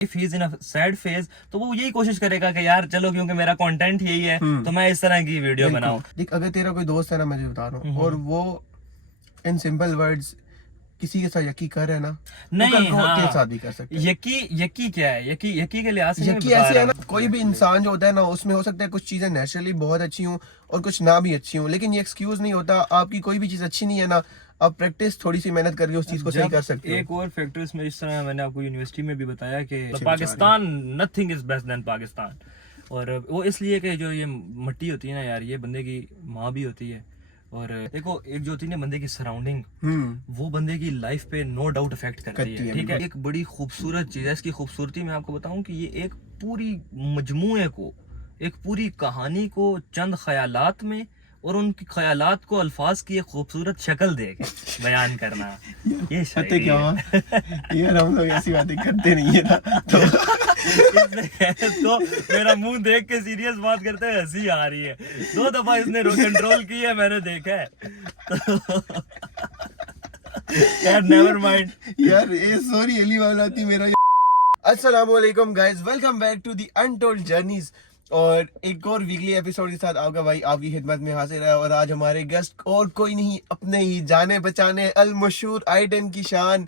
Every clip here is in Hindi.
If he is in a sad phase तो वो यही कोशिश करेगा कि यार चलो क्योंकि मेरा कंटेंट यही है तो मैं इस तरह की वीडियो बनाऊं। देख अगर तेरा कोई दोस्त है ना, मैं बता रहा हूँ, और वो इन सिंपल वर्ड्स किसी के साथ यकी कर रहा है ना, नहीं, वो हाँ, तेरे साथ भी कर सकते हैं। यकी क्या है, यकी के लिहाज से यकी ऐसे है ना, कोई भी इंसान जो होता है ना, उसमें हो सकता है कुछ चीजें नेचुरली बहुत अच्छी हों और कुछ ना भी अच्छी हों, लेकिन ये एक्सक्यूज नहीं होता। आपकी कोई भी चीज अच्छी नहीं है ना, आप प्रैक्टिस थोड़ी सी मेहनत करके उस चीज को सही कर सकते हो। एक और फैक्टर इसमें, इस तरह मैंने आपको यूनिवर्सिटी में भी बताया कि Pakistan, nothing is best than Pakistan. और वो इसलिए कि जो ये मिट्टी होती है ना यार, ये बंदे की माँ भी होती है। और देखो एक जो होती है ना बंदे की सराउंडिंग, वो बंदे की लाइफ पे नो डाउट इफेक्ट करती है, ठीक है। एक बड़ी खूबसूरत चीज है, इसकी खूबसूरती मैं आपको बताऊं कि ये एक पूरी मजमूए को, एक पूरी कहानी को चंद ख्यालात में और उनकी ख्यालात को अल्फाज की एक खूबसूरत शक्ल दे के बयान करना, ये शायरी क्या है। यार हम लोग ऐसी बातें करते नहीं है ना, तो मेरा मुंह देख के सीरियस बात करते हुए हंसी आ रही है। 2 दफा इसने कंट्रोल की है, मैंने देखा है। यार नेवर माइंड यार ये सॉरी अली वाला थी मेरा। अस्सलाम वालेकुम guys, welcome back to the untold journeys. और एक और वीकली एपिसोड के साथ आपका भाई आपकी खिदमत में हाजिर है। और आज हमारे गेस्ट और कोई नहीं, अपने ही जाने बचाने अल मशहूर आई-10 की शान,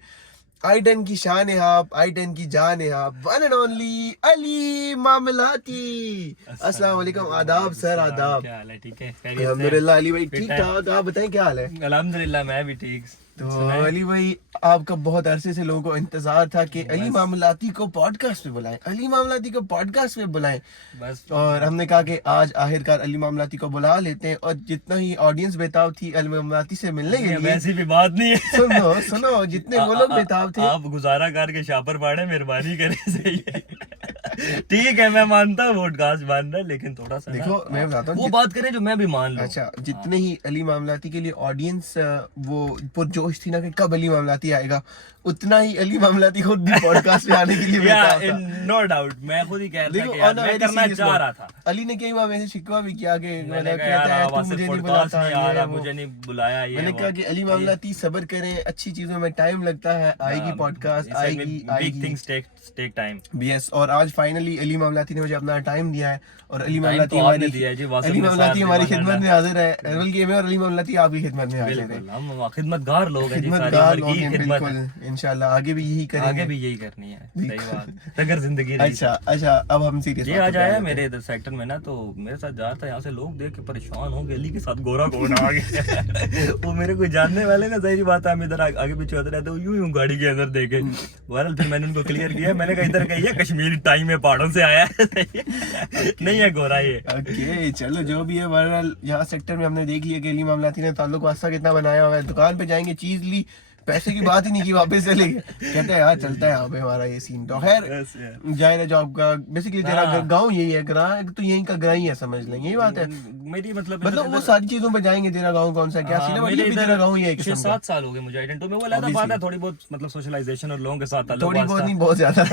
आई-10 की शान है आप, आई-10 की जान है आप, वन एंड ओनली अली मामलाती। अस्सलाम वालेकुम, आदाब सर, आदाब। क्या हाल है? ठीक है, अल्हम्दुलिल्लाह अली भाई ठीक ठाक, आप बताएं क्या हाल है? अल्हम्दुलिल्लाह मैं भी ठीक। तो अली भाई आपका बहुत अरसे से लोगों को इंतजार था कि अली मामलाती को पॉडकास्ट पे बुलाएं, अली मामलाती को पॉडकास्ट पे बुलाएं। बस और हमने कहा कि आज आखिरकार अली मामलाती को बुला लेते हैं। और जितना ही ऑडियंस बेताब थी अली मामलाती से मिलने के लिए, ऐसी भी बात नहीं है। सुनो सुनो, जितने वो लोग बेताब थे, आप गुजारा करके शापर पाड़े, मेहरबानी करे सही है। ठीक है, मैं मानता हूँ पॉडकास्ट मान रहा है, लेकिन थोड़ा सा देखो मैं बताता हूँ वो बात करें जो मैं भी मान लूं। अच्छा, जितने ही अली मामलाती के लिए ऑडियंस वो पुरजोश थी ना कि कब अली मामलाती आएगा, उतना ही अली मामलाती खुद भी पॉडकास्ट में आने के लिए बेताब था। नो डाउट, मैं खुद ही कह रहा था कि यार मैं करना चाह रहा था। अली ने कई बार मेरे से शिकवा भी किया कि मैंने कहा कहता है यार तू मुझे नहीं बुलाता, नहीं आ रहा, मुझे नहीं बुलाया। ये मैंने कहा कि अली मामलाती सब्र करें, अच्छी चीजों में टाइम लगता है, आएगी पॉडकास्ट, आएगी big things take time. Yes, और आज फाइनली अली मामलाती ने मुझे अपना टाइम दिया है। और अली मामलाती हमारी खिदमत में हाजिर है, बल्कि मैं और अली मामलाती आपकी खिदमत में हाजिर है। हम खिदमतगार लोग हैं, खिदमतगार लोग हैं, बिल्कुल इंशाल्लाह आगे भी यही करेंगे, आगे भी यही करनी है। सही बात, अगर जिंदगी रही। अच्छा अब हम सीरियस ये आज आया मेरे इधर सेक्टर में ना, तो मेरे साथ जा रहा था, यहाँ से लोग देख के परेशान हो गए, अली के साथ गोरा कौन आ गया। वो मेरे कोई जानने वाले ना, सही बात है, हम इधर आगे पीछे होते रहते, यूं गाड़ी के अंदर देखे। बहरहाल फिर मैंने उनको क्लियर किया, मैंने कहा इधर कही है कश्मीर टाइम में पहाड़ों से आया है। नहीं है गोरा ये। ओके चलो जो भी है, बहरहाल यहाँ सेक्टर में हमने देख लिया कि अली मामलाती ने ताल्लुक वास्ता कितना बनाया हुआ है। दुकान पे जाएंगे, चीज ली, पैसे की बात ही नहीं की, वापस चले गए। कहते हैं यार चलता है यहाँ पे हमारा ये सीन। तो खैर जाहिर है जो आपका बेसिकली तेरा गाँव यही है, ग्रां तो यही का ग्रां ही है, समझ लें यही बात है मेरी। मतलब वो सारी चीजों पे जाएंगे। तेरा गाँव कौन सा, क्या सीन है? मेरे तेरा गाँव ही है। 6-7 साल हो गए मुझे आइडेंटिटी में, वो अलग बात है, थोड़ी बहुत मतलब सोशलाइजेशन और लोगों के साथ थोड़ी बहुत नहीं, बहुत ज्यादा।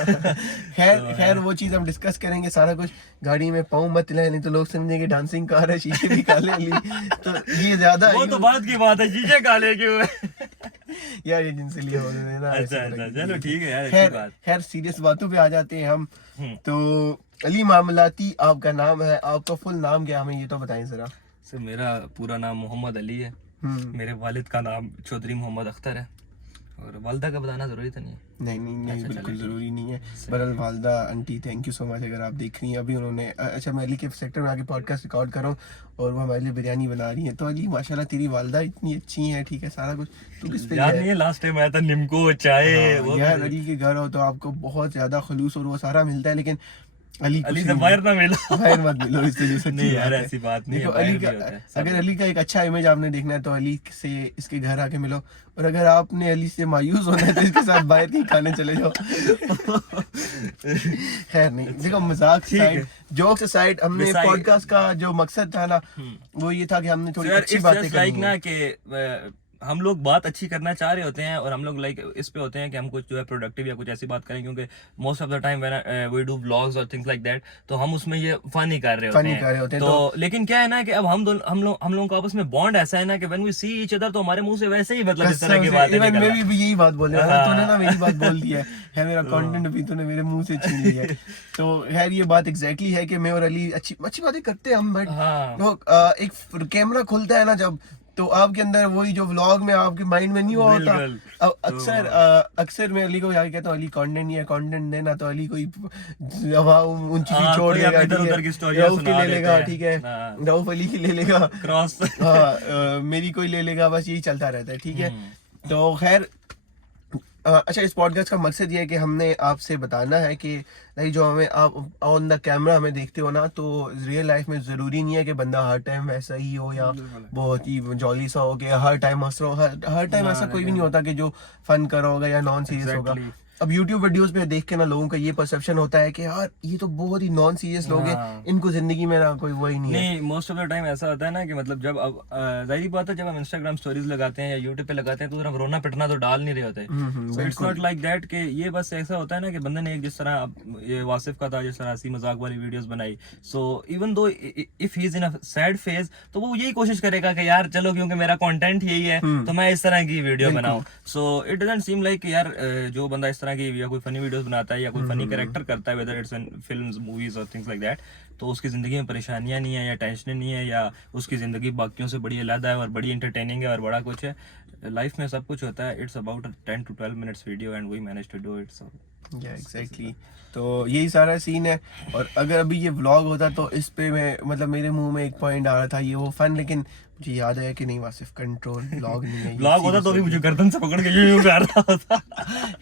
खैर वो चीज हम डिस्कस करेंगे सारा कुछ। गाड़ी में पाँव मत ले, नहीं तो लोग समझेंगे डांसिंग कार है, शीशे भी काले। तो ये ज्यादा, वो तो बात की बात है, शीशे काले क्यों है? यार ये जिनसे लिए हो ना। अच्छा चलो ठीक है यार। खैर सीरियस बातों पे आ जाते हैं हम। तो अली मामलाती आपका नाम है, आपका फुल नाम क्या, हमें ये तो बताएं जरा। सर मेरा पूरा नाम मोहम्मद अली है। मेरे वालिद का नाम चौधरी मोहम्मद अख्तर है, और वालदा का बताना जरूरी तो नहीं है? नहीं बिल्कुल जरूरी नहीं है। बरल वालदा aunty thank you so much, अगर आप देख रही हैं अभी उन्होंने, अच्छा मैं अली के सेक्टर में आके पॉडकास्ट रिकॉर्ड कर रहा हूँ और वो हमारे लिए बिरयानी बना रही है। तो अली माशाल्लाह तेरी वालदा इतनी अच्छी है, ठीक है, सारा कुछ तू किस पे याद नहीं है लास्ट टाइम आया था निम्को चाय, वो यार अली के घर हो तो आपको बहुत ज्यादा खलूस और वो सारा मिलता है, लेकिन अली से बाहर ना मिलो, बाहर मत मिलो, इससे नहीं यार ऐसी बात नहीं है। अली का अगर अली का एक अच्छा इमेज आपने देखना है तो अली से इसके घर आके मिलो, और अगर आपने अली से मायूस होना है तो इसके साथ बाहर ही खाने चले जाओ। खैर नहीं, देखो मजाक साइड, जोक्स साइड, हमने पॉडकास्ट का जो मकसद था ना वो ये था कि हमने थोड़ी अच्छी बातें करनी ना कि हम लोग बात अच्छी करना चाह रहे होते हैं, और हम लोग लाइक इस पे होते हैं कि हम कुछ जो है प्रोडक्टिव या कुछ ऐसी बात करें, क्योंकि most of the time when we do vlogs और थिंग्स लाइक दैट, तो हम उसमें ये फनी कर रहे होते हैं। तो लेकिन क्या है ना कि अब हम लोगों का आपस में बॉन्ड ऐसा है ना कि when we see each other, तो हमारे मुंह से वैसे ही मतलब इस तरह की बात है। मैं भी यही बात बोल रहा था, तूने ना मेरी बात बोल दी है है मेरा कंटेंट अभी तूने मेरे मुंह से छीन लिया है। तो खैर ये बात एग्जैक्टली है कि मैं और अली अच्छी अच्छी बातें करते हैं हम, बट हाँ वो एक कैमरा खुलता है ना जब, तो आपके अंदर वही जो व्लॉग में आपके माइंड में नहीं हुआ होता। बिल्कुल। अब अक्सर मैं अली को जाके कहता हूँ अली कंटेंट नहीं है, कंटेंट देना, तो अली कोई हवा ऊंची सी हाँ, छोड़ कोई देगा, इधर ठीक उधर की है, स्टोरियां रऊफ की सुना ले लेगा, देते ठीक हैं। है, हाँ। रऊफ अली की ले लेगा, क्रॉस हाँ, मेरी कोई ले लेगा, बस यही चलता रहता है, ठीक है। तो खैर अच्छा, इस पॉडकास्ट का मकसद ये है कि हमने आपसे बताना है कि लाइक जो हमें आप ऑन द कैमरा हमें देखते हो ना, तो रियल लाइफ में ज़रूरी नहीं है कि बंदा हर टाइम वैसा ही हो या बहुत ही जॉली सा हो, कि हर टाइम हंस रहा हो। हर टाइम ऐसा कोई भी नहीं होता कि जो फन कर रहा होगा या नॉन सीरियस होगा। Exactly. अब YouTube वीडियोस पे देख के ना लोगों का ये परसेप्शन होता है कि यार ये तो बहुत ही नॉन सीरियस लोग हैं, हाँ। इनको जिंदगी में ना कोई वही नहीं है। नहीं, मोस्ट ऑफ द टाइम ऐसा होता है ना कि मतलब जब अब जाहिर बात है, जब हम इंस्टाग्राम स्टोरीज लगाते हैं या यूट्यूब पे लगाते हैं तो हम रोना पिटना तो डाल नहीं रहे होते। So it's not like that कि ये बस ऐसा होता है ना कि बंदे ने एक जिस तरह ये वासिफ का था, जिस तरह हंसी मजाक वाली वीडियोस बनाई, so even though if he is in a sad phase तो वो यही कोशिश करेगा कि यार चलो क्योंकि मेरा कंटेंट यही है तो मैं इस तरह की वीडियो बनाऊं। So it doesn't seem like यार जो बंदा इस तरह की या कोई फनी वीडियोस बनाता है या कोई फनी कैरेक्टर करता है, whether it's in films, movies और थिंग्स लाइक दैट, तो उसकी ज़िंदगी में परेशानियां नहीं है या टेंशन नहीं है या उसकी ज़िंदगी बाकियों से बड़ी अलग है और बड़ी इंटरटेनिंग है और बड़ा कुछ है। लाइफ में सब कुछ होता है। It's about 10 to 12 minutes video and we manage to do it. So या एग्जैक्टली, तो यही सारा सीन है। और अगर अभी ये व्लॉग होता तो इस पे मैं मतलब मेरे मुंह में एक पॉइंट आ रहा था ये वो फन, लेकिन मुझे याद आया कि नहीं वासिफ कंट्रोल व्लॉग नहीं है, ब्लॉग होता तो भी मुझे गर्दन से पकड़ के यूं कर रहा होता।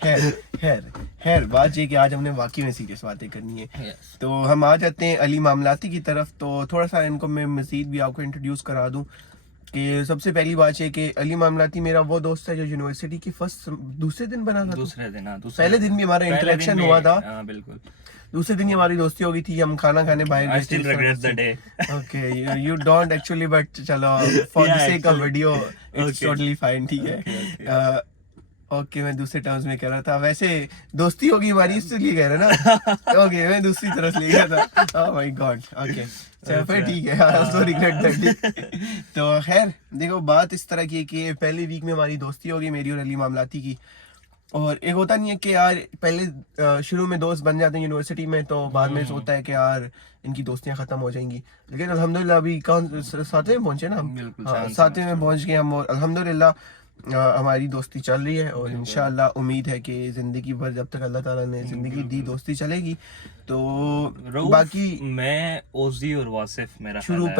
खैर खैर खैर, बात ये कि आज हमने वाकई में सीरियस बातें करनी है। तो हम आ जाते हैं अली मामलाती की तरफ। तो थोड़ा सा इनको मैं मजीद भी आपको इंट्रोड्यूस करा दूं कि सबसे पहली बात है कि अली मामलाती मेरा वो दोस्त है जो यूनिवर्सिटी की दूसरे दिन बना था। दूसरे दिन, हाँ, पहले दिन भी हमारा इंटरेक्शन हुआ था, हाँ बिल्कुल। दूसरे दिन ही हमारी दोस्ती हो गई थी, हम खाना खाने बाहर I still regret the day. Okay, you don't actually, but चलो for the sake of video it's totally fine, ठीक है। ओके, मैं दूसरे टर्म्स में कह रहा था, वैसे दोस्ती होगी हमारी इसलिए कह रहा ना। ओके, मैं दूसरी तरफ ले गया था। ओह माय गॉड, ओके चलो फिर ठीक है, आई आल्सो रिग्रेट दैट। तो खैर देखो, बात इस तरह की है कि पहले वीक में हमारी दोस्ती होगी मेरी और अली मामलाती की। और एक होता नहीं है कि यार पहले शुरू में दोस्त बन जाते हैं यूनिवर्सिटी में, तो बाद में सोचता है कि यार इनकी दोस्तियां खत्म हो जाएंगी, लेकिन अल्हम्दुलिल्लाह अभी कौन सातवें में पहुंचे ना हम। बिल्कुल, हाँ, सातवें में पहुंच गए हम, और अल्हम्दुलिल्लाह हमारी दोस्ती चल रही है। और इंशाल्लाह उम्मीद है कि जिंदगी भर जब तक अल्लाह ताला ने जिंदगी दी दोस्ती चलेगी। तो बाकी मैं, ओजी और वासिफ मेरा शुरू में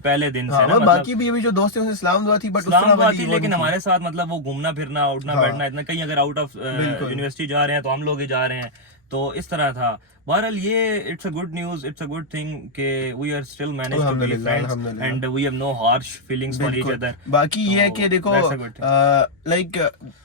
पहले दिन से हाँ, ना, बाकी भी अभी जो दोस्त हैं उनसे सलाम दुआ थी, बट इस्लाम बात थी, लेकिन हमारे साथ मतलब वो घूमना फिरना, उठना बैठना इतना, कहीं अगर आउट ऑफ यूनिवर्सिटी जा रहे हैं तो हम लोग ही जा रहे हैं, तो इस तरह था। बहरहाल ये it's a good news, it's a good thing कि we are still manage to be friends and we have no harsh feelings for each other. बाकी ये है कि देखो लाइक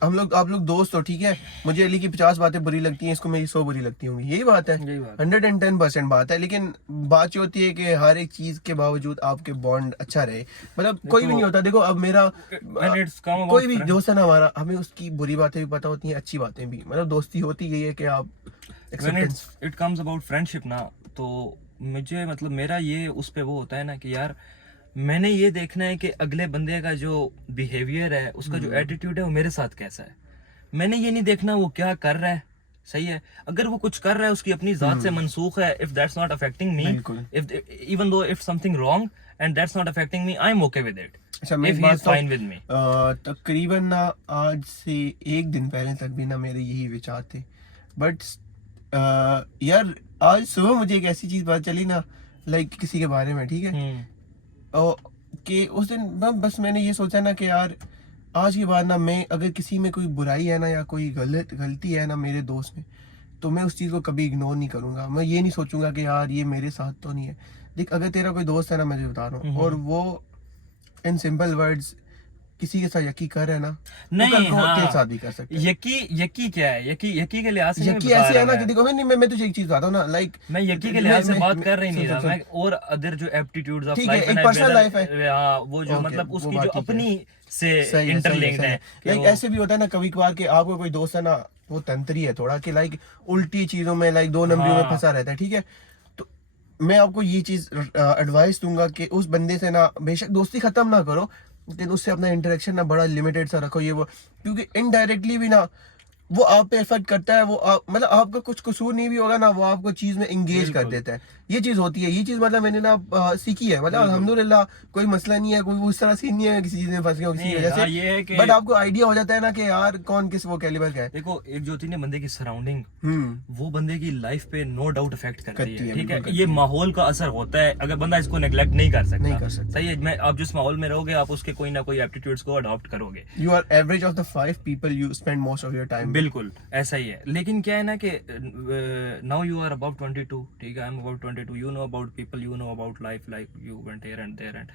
हम लोग, आप लोग दोस्त हो, ठीक है, मुझे अली की 50 बातें बुरी लगती हैं, इसको मेरी 100 बुरी लगती होंगी, यही बात है, 110% बात है। लेकिन बात ये होती है कि हर एक चीज के बावजूद आपके बॉन्ड अच्छा रहे। मतलब कोई भी नहीं होता, देखो अब मेरा कोई भी दोस्त है ना हमारा, हमें उसकी बुरी बातें भी पता होती हैं, अच्छी बातें भी, मतलब दोस्ती होती यही है कि आप इट कम्स अबाउट फ्रेंडशिप ना, तो मुझे मतलब मेरा ये उस पे वो होता है ना कि यार मैंने ये देखना है कि अगले बंदे का जो बिहेवियर है, उसका जो एटीट्यूड है वो मेरे साथ कैसा है। मैंने ये नहीं देखना वो क्या कर रहा है, सही है, अगर वो कुछ कर रहा है उसकी अपनी जात से मनसूख है, if that's not affecting me, if even though if something wrong and that's not affecting me, I am okay with it, if he is fine with me. तकरीबन ना आज से एक दिन पहले तक भी ना मेरे यही विचार थे, बट यार आज सुबह मुझे एक ऐसी चीज पता चली ना, लाइक किसी के बारे में, ठीक है, और कि उस दिन बस मैंने ये सोचा ना कि यार आज के बाद ना मैं अगर किसी में कोई बुराई है ना या कोई गलती है ना मेरे दोस्त में, तो मैं उस चीज़ को कभी इग्नोर नहीं करूंगा। मैं ये नहीं सोचूंगा कि यार ये मेरे साथ तो नहीं है। देख, अगर तेरा कोई दोस्त है ना, मैं बता रहा हूँ, और वो इन सिंपल वर्ड्स किसी के साथ यकी कर रहे हैं ना, नहीं, के साथ भी कर सकते हैं। यकी क्या है, यकी के लिहाज से यकी ऐसे है ना कि देखो मैं तुझे एक चीज बताता हूँ ना, लाइक मैं यकी के लिहाज से बात कर रही नहीं रहा, मैं और अदर जो एप्टीट्यूड्स ऑफ लाइफ है, एक पर्सनल लाइफ है, हां, वो जो मतलब उसकी जो अपनी से इंटरलिंक्ड है। लाइक ऐसे भी होता है ना कभी कभार कि आपको कोई दोस्त है ना, वो तंत्री है थोड़ा, कि लाइक उल्टी चीजों में, लाइक दो नंबरियों में फंसा रहता है, ठीक है। तो मैं आपको ये चीज एडवाइस दूंगा कि उस बंदे से ना बेशक दोस्ती खत्म ना करो, लेकिन उससे अपना इंटरेक्शन ना बड़ा लिमिटेड सा रखो, ये वो, क्योंकि इनडायरेक्टली भी ना वो आप पे इफेक्ट करता है, वो मतलब आपका कुछ कसूर नहीं भी होगा ना, वो आपको चीज में इंगेज कर देता है। ये चीज होती है, ये चीज मतलब मैंने ना सीखी है, मतलब अल्हम्दुलिल्लाह कोई मसला नहीं है, कोई उस तरह सीन नहीं है किसी चीज में फंस गया किसी वजह से। ये है कि बट आपको आइडिया हो जाता है ना कि यार कौन किस वो कैलिबर का है। देखो एक जो होती है ना बंदे की सराउंडिंग, वो बंदे की लाइफ पे नो डाउट इफेक्ट करती है, ठीक है। ये माहौल का असर होता है, अगर बंदा इसको नेग्लेक्ट नहीं कर सकता, सही है। मैं आप जिस माहौल में रहोगे आप उसके कोई ना कोई एप्टीट्यूड्स को अडॉप्ट करोगे। You are average of the 5 people you spend most of your time. बिल्कुल ऐसा ही है, लेकिन क्या है ना कि नाउ यू आर अबाउट 22, ठीक है, I am about 22, you know about people, you know about life, like you went here and there and.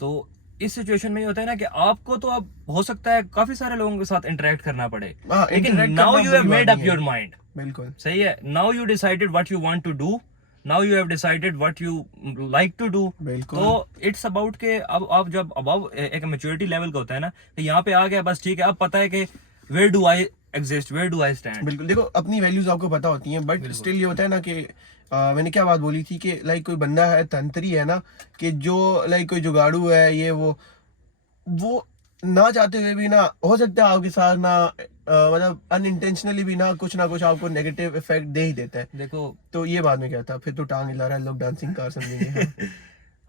तो इस सिचुएशन में ये होता है ना कि आपको तो अब हो सकता है काफी सारे लोगों के साथ इंटरेक्ट करना पड़े, लेकिन now you have made up your mind. बिल्कुल सही है, now you decided what you want to do, now you have decided what you like to do. तो इट्स अबाउट के अब आप जब अबव एक मैच्योरिटी लेवल का होता है ना, कि यहाँ पे आ गया बस, ठीक है, अब पता है कि where do I exist, where do I stand. बिल्कुल, देखो अपनी वैल्यूज आपको पता होती हैं, बट स्टिल ये होता है ना कि मैंने क्या बात बोली थी कि लाइक कोई बंदा है तंत्री है ना, कि जो लाइक कोई जुगाड़ू है, ये वो ना चाहते हुए भी ना हो सकता है आपके साथ ना मतलब अनइंटेंशनली भी ना कुछ आपको नेगेटिव इफेक्ट दे ही देता है। देखो तो ये बाद में क्या था, फिर तो टांग हिला रहा है, लोग डांसिंग कार समझेंगे।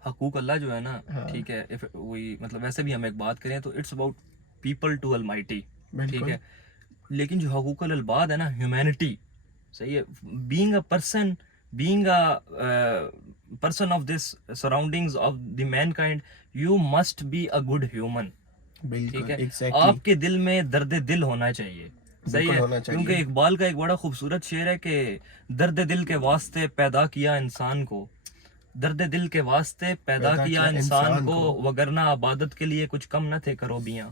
हकूक अल्लाह जो है ना, ठीक है, वही मतलब वैसे भी हम एक बात करें तो it's about people to almighty, ठीक है। लेकिन जो हकूक अल इबाद है ना, ह्यूमैनिटी, सही है, being a person, being a person of this surroundings of the Mankind, you must be a good human, ठीक है। आपके दिल में दर्द दिल होना चाहिए, सही है, क्योंकि इकबाल का एक बड़ा खूबसूरत शेर है कि दर्द दिल के वास्ते पैदा किया इंसान को, दर्द दिल के वास्ते पैदा किया इंसान को, वगरना इबादत के लिए कुछ कम न थे करोबियां।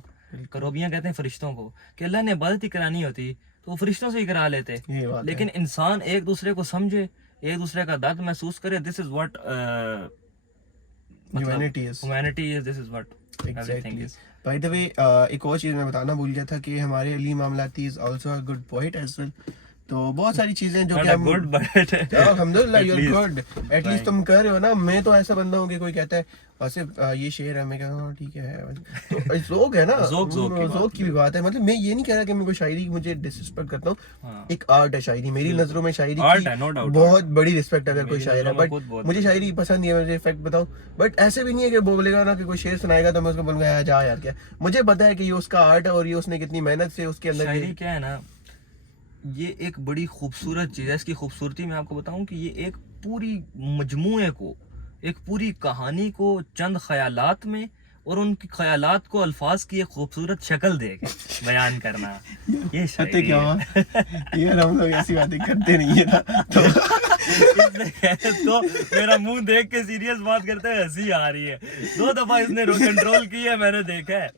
करोबियां कहते हैं फरिश्तों को, कि अल्लाह ने इबादत ही करानी होती तो वो फरिश्तों से ही करा लेते, लेकिन इंसान एक दूसरे को समझे, एक दूसरे का दर्द महसूस करे, this is what humanity is, this is what everything is. Bye the वे एक और चीज मैं बताना भूल गया था कि हमारे Ali Mamlati is also a good poet as well. तो बहुत सारी चीजें जो कि हम गुड, बट अल्हम्दुलिल्लाह यू आर गुड, एटलीस्ट तुम कर रहे हो ना। मैं तो ऐसा बंदा हूँ कि कोई कहता है आसिफ ये शेर है, मैं कहता हूँ ठीक है, तो ज़ौक है ना, ज़ौक की भी बात है। मतलब मैं ये नहीं कह रहा कि मैं कोई शायरी मुझे डिसरिस्पेक्ट करता हूँ, एक आर्ट है शायरी, मेरी नजरों में शायरी की बहुत बड़ी रिस्पेक्ट अगर कोई शायर है, बट मुझे शायरी पसंद नहीं है। मुझे फैक्ट बताऊँ, बट ऐसे भी नहीं है कि बोलेगा ना कि कोई शेर सुनाएगा तो मैं उसको बोलूँगा जा यार, क्या मुझे पता है कि ये उसका आर्ट है और ये उसने कितनी मेहनत से उसके अंदर। शायरी क्या है ना, ये एक बड़ी खूबसूरत चीज़ है। इसकी खूबसूरती मैं आपको बताऊं कि ये एक पूरी मजमूए को, एक पूरी कहानी को चंद ख्यालात में और उनकी ख्यालात को अल्फाज की एक खूबसूरत शक्ल देके बयान करना, ये शायरी क्या है। यार हम लोग ऐसी बातें करते नहीं है ना, तो मेरा मुंह देख के सीरियस बात करते हुए हंसी आ रही है। 2 दफा इसने कंट्रोल की है, मैंने देखा है।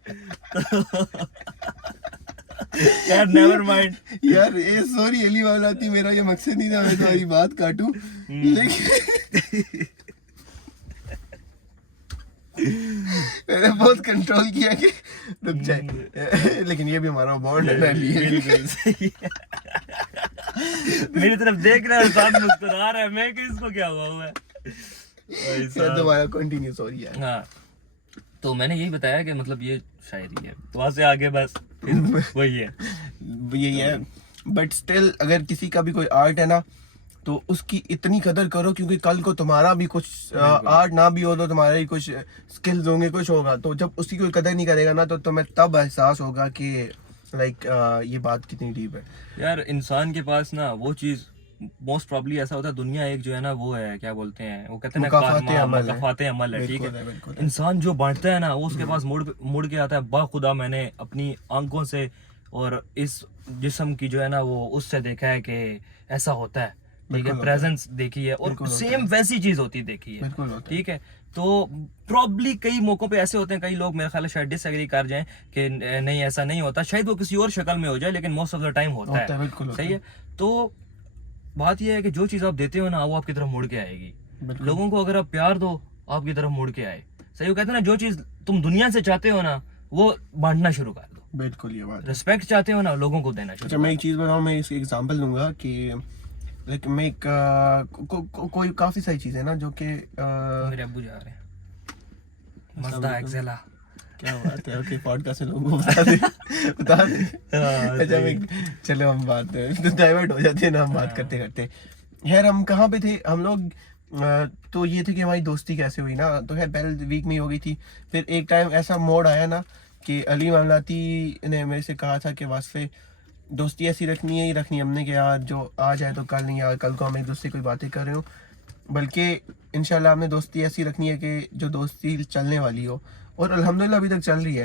यार नेवर माइंड यार, ये सॉरी अली वाला थी, मेरा ये मकसद नहीं था मैं तुम्हारी बात काटूं, लेकिन मैंने बहुत कंट्रोल किया कि रुक जाए, लेकिन ये भी हमारा बॉन्ड है ना, बिल्कुल सही है। मेरी तरफ देख रहा है, साथ मुस्कुरा रहा है, मैं कि इसको क्या हुआ है। दोबारा कंटिन्यू, सॉरी यार। हाँ, तो मैंने यही बताया कि मतलब ये शायरी है, तो वहां से आगे बस वही है, यही है। बट स्टिल अगर किसी का भी कोई आर्ट है ना, तो उसकी इतनी कदर करो, क्योंकि कल को तुम्हारा भी कुछ आर्ट ना भी हो तो तुम्हारे भी कुछ स्किल्स होंगे, कुछ होगा, तो जब उसकी कोई कदर नहीं करेगा ना, तो तुम्हें तब एहसास होगा कि लाइक ये बात कितनी डीप है। यार इंसान के पास ना वो चीज मोस्ट प्रॉब्ली ऐसा होता है, दुनिया एक जो है ना वो है, क्या बोलते हैं, वो कहते हैं ना मुकाफाते अमल है, ठीक है। इंसान जो बांटता है ना, वो उसके पास मुड़ के आता है, बाखुदा मैंने अपनी आंखों से और इस जिस्म की जो है ना वो उससे देखा है कि ऐसा होता है, ठीक है, प्रेजेंस देखी है और सेम वैसी चीज होती देखी है, ठीक है। तो प्रॉब्ली कई मौकों पे ऐसे होते हैं, कई लोग मेरे ख्याल शायद डिसएग्री कर जाएं कि नहीं ऐसा नहीं होता, शायद वो किसी और शक्ल में हो जाए, लेकिन मोस्ट ऑफ द टाइम होता है, सही है। तो बात यह है कि जो चीज आप देते हो ना, वो आपकी तरफ मुड़ के आएगी। लोगों को अगर आप प्यार दो, आपकी तरफ मुड़ के आए, सही। वो कहते हैं ना, जो चीज तुम दुनिया से चाहते हो ना, वो बांटना शुरू कर दो। बिल्कुल ये बात। रिस्पेक्ट चाहते हो ना, लोगों को देना शुरू। अच्छा, मैं एक चीज बताऊं, मैं इसकी एग्जांपल दूंगा कि लाइक मैं एक कोई काफी सारी चीजें ना जो कि मेरे अब्बू जा रहे हैं, मज़दा एक्सेला क्या बात है। ओके, पॉडकास्ट में लोगों को बता दे अच्छा चलो हम बात तो डाइवर्ट हो जाते हैं ना हम बात करते करते। यार हम कहाँ पे थे हम लोग, तो ये थे कि हमारी दोस्ती कैसे हुई ना, तो खैर पहले वीक में ही हो गई थी। फिर एक टाइम ऐसा मोड आया ना कि अली मामलाती ने मेरे से कहा था कि वास्ते दोस्ती ऐसी रखनी है ही रखनी है। हमने कि यार जो आज है तो कल नहीं, यार कल को हम एक दूसरे से कोई बातें कर रहे हो, बल्कि इंशाल्लाह हमने दोस्ती ऐसी रखनी है कि जो दोस्ती चलने वाली हो, और अल्हम्दुलिल्लाह अभी तक चल रही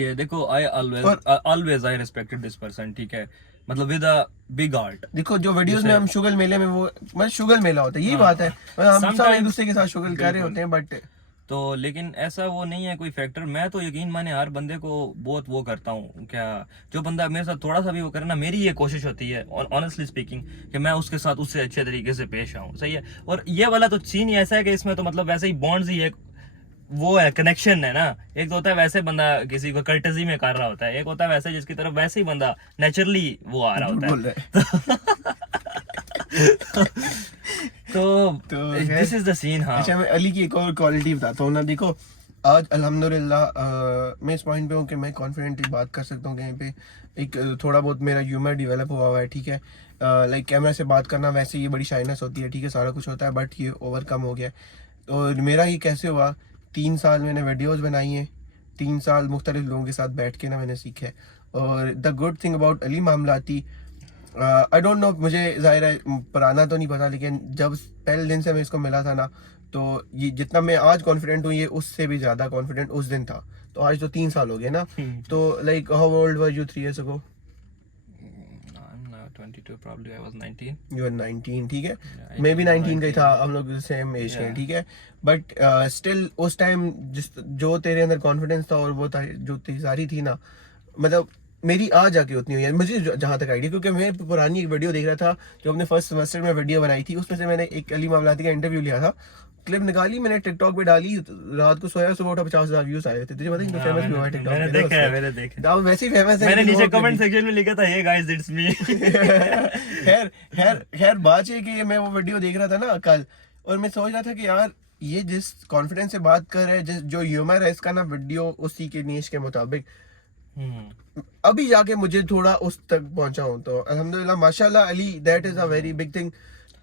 है। देखो I always I respected this person, ठीक है, मतलब विद अ बिग हार्ट। देखो जो वीडियोस में हम शुगल मेले में वो मतलब शुगल मेला होता है, यही बात है, हम सब एक दूसरे के साथ शुगल कर रहे होते हैं, बट तो लेकिन ऐसा वो नहीं है कोई फैक्टर। मैं तो यकीन माने हर बंदे को बहुत वो करता हूँ, क्या जो बंदा मेरे साथ थोड़ा सा भी वो करे ना, मेरी ये कोशिश होती है ऑनेस्टली स्पीकिंग कि मैं उसके साथ उससे अच्छे तरीके से पेश आऊँ, सही है। और ये वाला तो सीन ही ऐसा है कि इसमें तो मतलब वैसे ही बॉन्ड्स ही एक वो है, कनेक्शन है ना। एक तो होता है वैसे बंदा किसी को कर्टजी में कर रहा होता है, एक होता है वैसे जिसकी तरफ वैसे ही बंदा नेचुरली वो आ रहा होता है तो दिस इज द सीन। हाँ, अच्छा मैं अली की एक और क्वालिटी बताता हूँ ना। देखो आज अल्हम्दुलिल्लाह मैं इस पॉइंट पे हूँ कि मैं कॉन्फिडेंटली बात कर सकता हूँ कहीं पे। एक थोड़ा बहुत मेरा ह्यूमर डेवलप हुआ है, ठीक है। लाइक कैमरा से बात करना वैसे ये बड़ी शाइनेस होती है, ठीक है, सारा कुछ होता है, बट ये ओवरकम हो गया। और मेरा ये कैसे हुआ, 3 साल मैंने वीडियोस बनाई हैं, 3 साल मुख्तलिफ लोगों के साथ बैठ के ना मैंने सीखा है। और the good thing about Ali Mamlati, I don't know, मुझे ज़ाहिर है पुराना तो नहीं पता, लेकिन जब पहले दिन से मैं इसको मिला था ना, तो ये जितना मैं आज कॉन्फिडेंट हूँ ये उससे भी ज़्यादा कॉन्फिडेंट उस दिन था। तो आज तो 3 साल हो गए ना। तो like how old were you 3 years ago? 22 probably I was 19. You were 19, ठीक है, मैं भी 19 का ही था, हम लोग सेम एज के, ठीक है। बट स्टिल उस टाइम जो तेरे अंदर कॉन्फिडेंस था और वो जो सारी थी ना, मतलब मेरी आज जाके उतनी हुई है मुझे जहाँ तक आइडिया, क्योंकि मैं पुरानी एक वीडियो देख रहा था जो अपने फर्स्ट सेमेस्टर में वीडियो बनाई थी, उसमें से मैंने एक अली मामलाती का इंटरव्यू लिया था, क्लिप निकाली, मैंने टिकटॉक पे डाली, रात को सोया, सुबह उठा 50,000 व्यूज आए थे। तुझे पता है फेमस भी हुआ है टिकटॉक पे? मैंने देखा अब वैसे ही फेमस है। मैंने नीचे कमेंट सेक्शन में लिखा था, हे गाइस इट्स मी। खैर बात ये कि मैं वो वीडियो देख रहा था ना कल, और मैं सोच रहा था कि यार ये जिस कॉन्फिडेंस से बात कर रहे हैं, जिस जो ह्यूमर है इसका ना, वीडियो उसी के नीश के मुताबिक अभी जाके मुझे थोड़ा उस तक पहुंचा हूं। तो अल्हम्दुलिल्लाह माशाल्लाह Ali, that is a very big thing.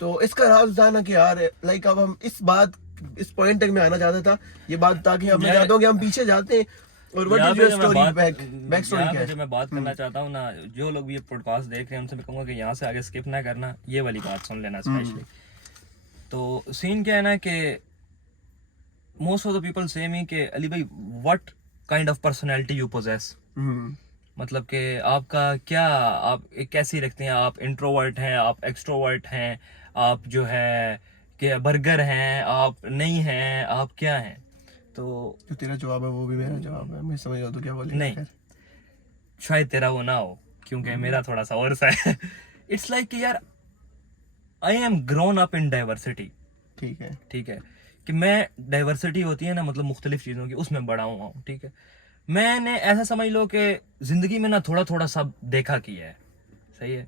तो इसका राज था ना कि यार लाइक अब हम इस पॉइंट तक मैं आना चाहता था, ये बात ताकि हम चाहता हूं कि हम पीछे जाते हैं। और what is your story, back story क्या है? जो मैं बात करना चाहता हूं ना, जो लोग भी ये पॉडकास्ट देख रहे हैं उनसे मैं कहूंगा कि यहाँ से आगे स्किप ना करना, ये वाली बात सुन लेना स्पेशली। तो सीन क्या है ना कि most of the people say me कि अली भाई what kind of personality you possess, मतलब कि आपका क्या, आप कैसी रखते हैं, आप इंट्रोवर्ट हैं, आप एक्सट्रोवर्ट हैं, आप जो है कि बर्गर हैं, आप नहीं हैं, आप क्या हैं? तो तेरा जवाब है वो भी मेरा जवाब है, मैं समझ रहा हूँ तो क्या बोलेगा। नहीं, शायद तेरा वो ना हो, क्योंकि मेरा थोड़ा सा और सा है। इट्स लाइक कि यार I am grown up in diversity, ठीक है, कि मैं डाइवर्सिटी होती है ना, मतलब मुख्तलिफ चीज़ों की, उसमें बड़ा हुआ हूँ, ठीक है। मैंने ऐसा समझ लो कि जिंदगी में ना थोड़ा थोड़ा सब देखा किया है, सही है।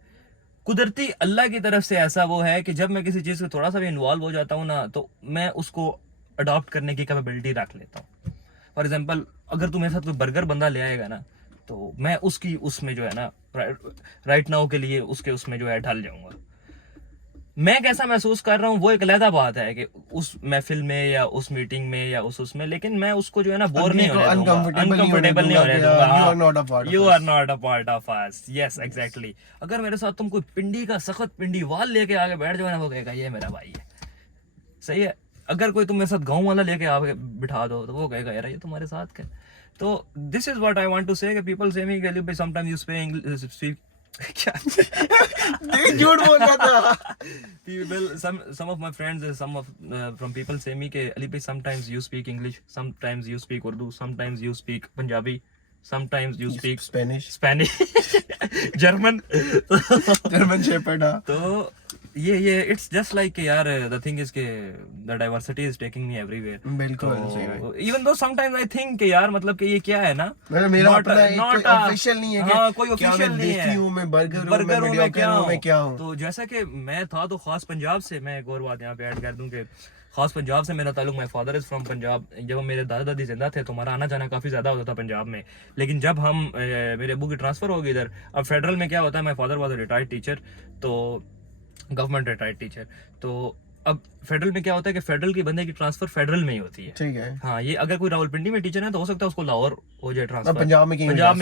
कुदरती अल्लाह की तरफ से ऐसा वो है कि जब मैं किसी चीज़ में थोड़ा सा भी इन्वॉल्व हो जाता हूँ ना, तो मैं उसको अडॉप्ट करने की कैपेबिलिटी रख लेता हूँ। फॉर एग्जांपल अगर तू मेरे साथ कोई बर्गर बंदा ले आएगा ना, तो मैं उसकी उसमें जो है ना राइट नाउ के लिए उसके उसमें जो है ढल जाऊंगा। मैं कैसा महसूस कर रहा हूँ वो एक अलग बात है कि उस महफिल में या उस मीटिंग में या उसमें, लेकिन मैं उसको जो है ना बोर नहीं होने दूंगा, अनकंफर्टेबल नहीं होने दूंगा। You are not a part of us, yes exactly. अगर मेरे साथ तुम कोई पिंडी का सख्त पिंडी वाल लेके आगे बैठ जाओ ना, वो कहेगा ये मेरा भाई है, सही है। अगर कोई तुम मेरे साथ गाँव वाला लेके आगे बिठा दो तो वो कहेगा यार ये तुम्हारे साथ क्या। तो this is what I want to say, people say me कि समटाइम्स यू स्पीक क्या झूठ बोल रहा था। People, some of my friends, from people say me कि Ali bhai sometimes you speak English, sometimes you speak Urdu, sometimes you speak Punjabi, sometimes you speak Spanish, German German Shepherd। तो ये इट्स जस्ट लाइक यार द थिंग इज के the diversity is taking me everywhere. बिल्कुल सही है। Even though sometimes I think कि यार मतलब कि ये क्या है ना, मतलब मेरा Not- अपना एक not कोई a- ऑफिशियल नहीं है कि हाँ, कोई क्या ऑफिशियल मैं नहीं देसी है, हूँ, मैं बर्गर हूँ, मैं बर्गर हूँ, मैं मीडियोकर क्या हूँ, मैं क्या हूँ। हूँ। तो जैसा कि मैं था तो खास पंजाब से, मैं एक और बात यहाँ पे ऐड कर दूं कि खास पंजाब से मेरा ताल्लुक, my father is from Punjab. जब मेरे दादा दादी जिंदा थे तो हमारा आना जाना काफ़ी ज़्यादा होता था पंजाब में। लेकिन जब हम मेरे अबू की ट्रांसफ़र हो गई इधर, अब फेडरल में क्या होता है, my father was a retired teacher, तो गवर्नमेंट रिटायर्ड टीचर, तो अब फेडरल में क्या होता है कि फेडरल की बंदे की ट्रांसफर फेडरल में ही होती है। ठीक है। हाँ, ये अगर कोई रावलपिंडी में टीचर है तो हो सकता है उसको लाहौर हो जाए ट्रांसफर, पंजाब में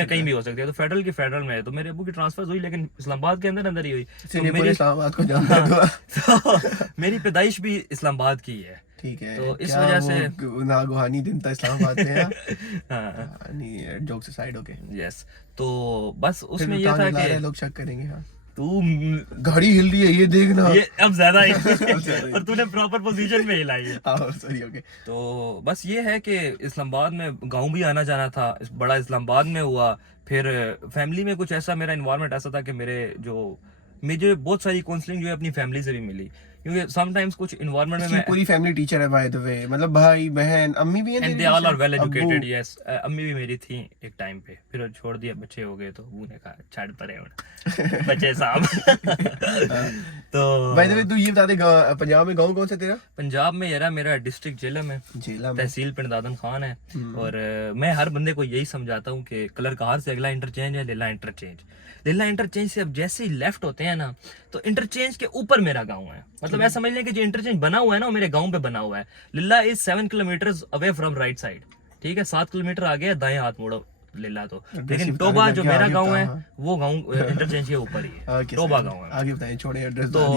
कहीं भी हो सकती है। तो फेडरल की फेडरल में है। तो मेरे अबू की ट्रांसफर हुई लेकिन इस्लामाबाद के अंदर अंदर ही हुई। इसीलिए पूरे इस्लामाबाद को जानते हैं तो मेरी पैदाइश भी इस्लामाबाद की है। ठीक है। तो इस वजह से ना गुहानी दिन था इस्लामाबाद में। हाँ, नहीं, जोक से साइड ओके। यस। तो बस उसमें ये था कि लोग शक करेंगे। हाँ, तू घड़ी हिल रही है, ये देखना। ये अब ज्यादा है और तूने प्रॉपर पोजीशन में हिलाई है। Sorry okay. तो बस ये है कि इस्लामाबाद में गांव भी आना जाना था, बड़ा इस्लामाबाद में हुआ। फिर फैमिली में कुछ ऐसा, मेरा इन्वायरमेंट ऐसा था कि मुझे बहुत सारी काउंसलिंग जो है अपनी फैमिली से भी मिली, क्योंकि समटाइम्स कुछ इन्वायरमेंट में पूरी फैमिली टीचर है बाय द वे, मतलब भाई बहन अम्मी भी हैं and they all are well educated. Yes, अम्मी भी मेरी थी एक टाइम पे, फिर छोड़ दिया, बच्चे हो गए तो अबू ने कहा छाड़ परे बच्चे साहब। तो बाय द वे तू ये बता दे, पंजाब में गांव कौन सा तेरा? पंजाब में यार मेरा डिस्ट्रिक्ट झेलम है, तहसील पिंड दादन खान है। और मैं हर बंदे को यही समझाता हूँ कि कलर कहार से अगला इंटरचेंज है लीला इंटरचेंज। लीला इंटरचेंज से अब जैसे ही लेफ्ट होते हैं ना, तो इंटरचेंज के ऊपर मेरा गांव है। मतलब ऐसा समझ लें कि जो इंटरचेंज बना हुआ है ना, वो मेरे गांव पे बना हुआ है। Leela is 7 kilometre away from right side, ठीक है, 7 किलोमीटर आगे दाएं हाथ मोड़ो लीला तो। लेकिन टोबा जो मेरा गांव है वो गांव इंटरचेंज के ऊपर ही है, टोबा गांव है। आगे बताएं, छोड़े एड्रेस तो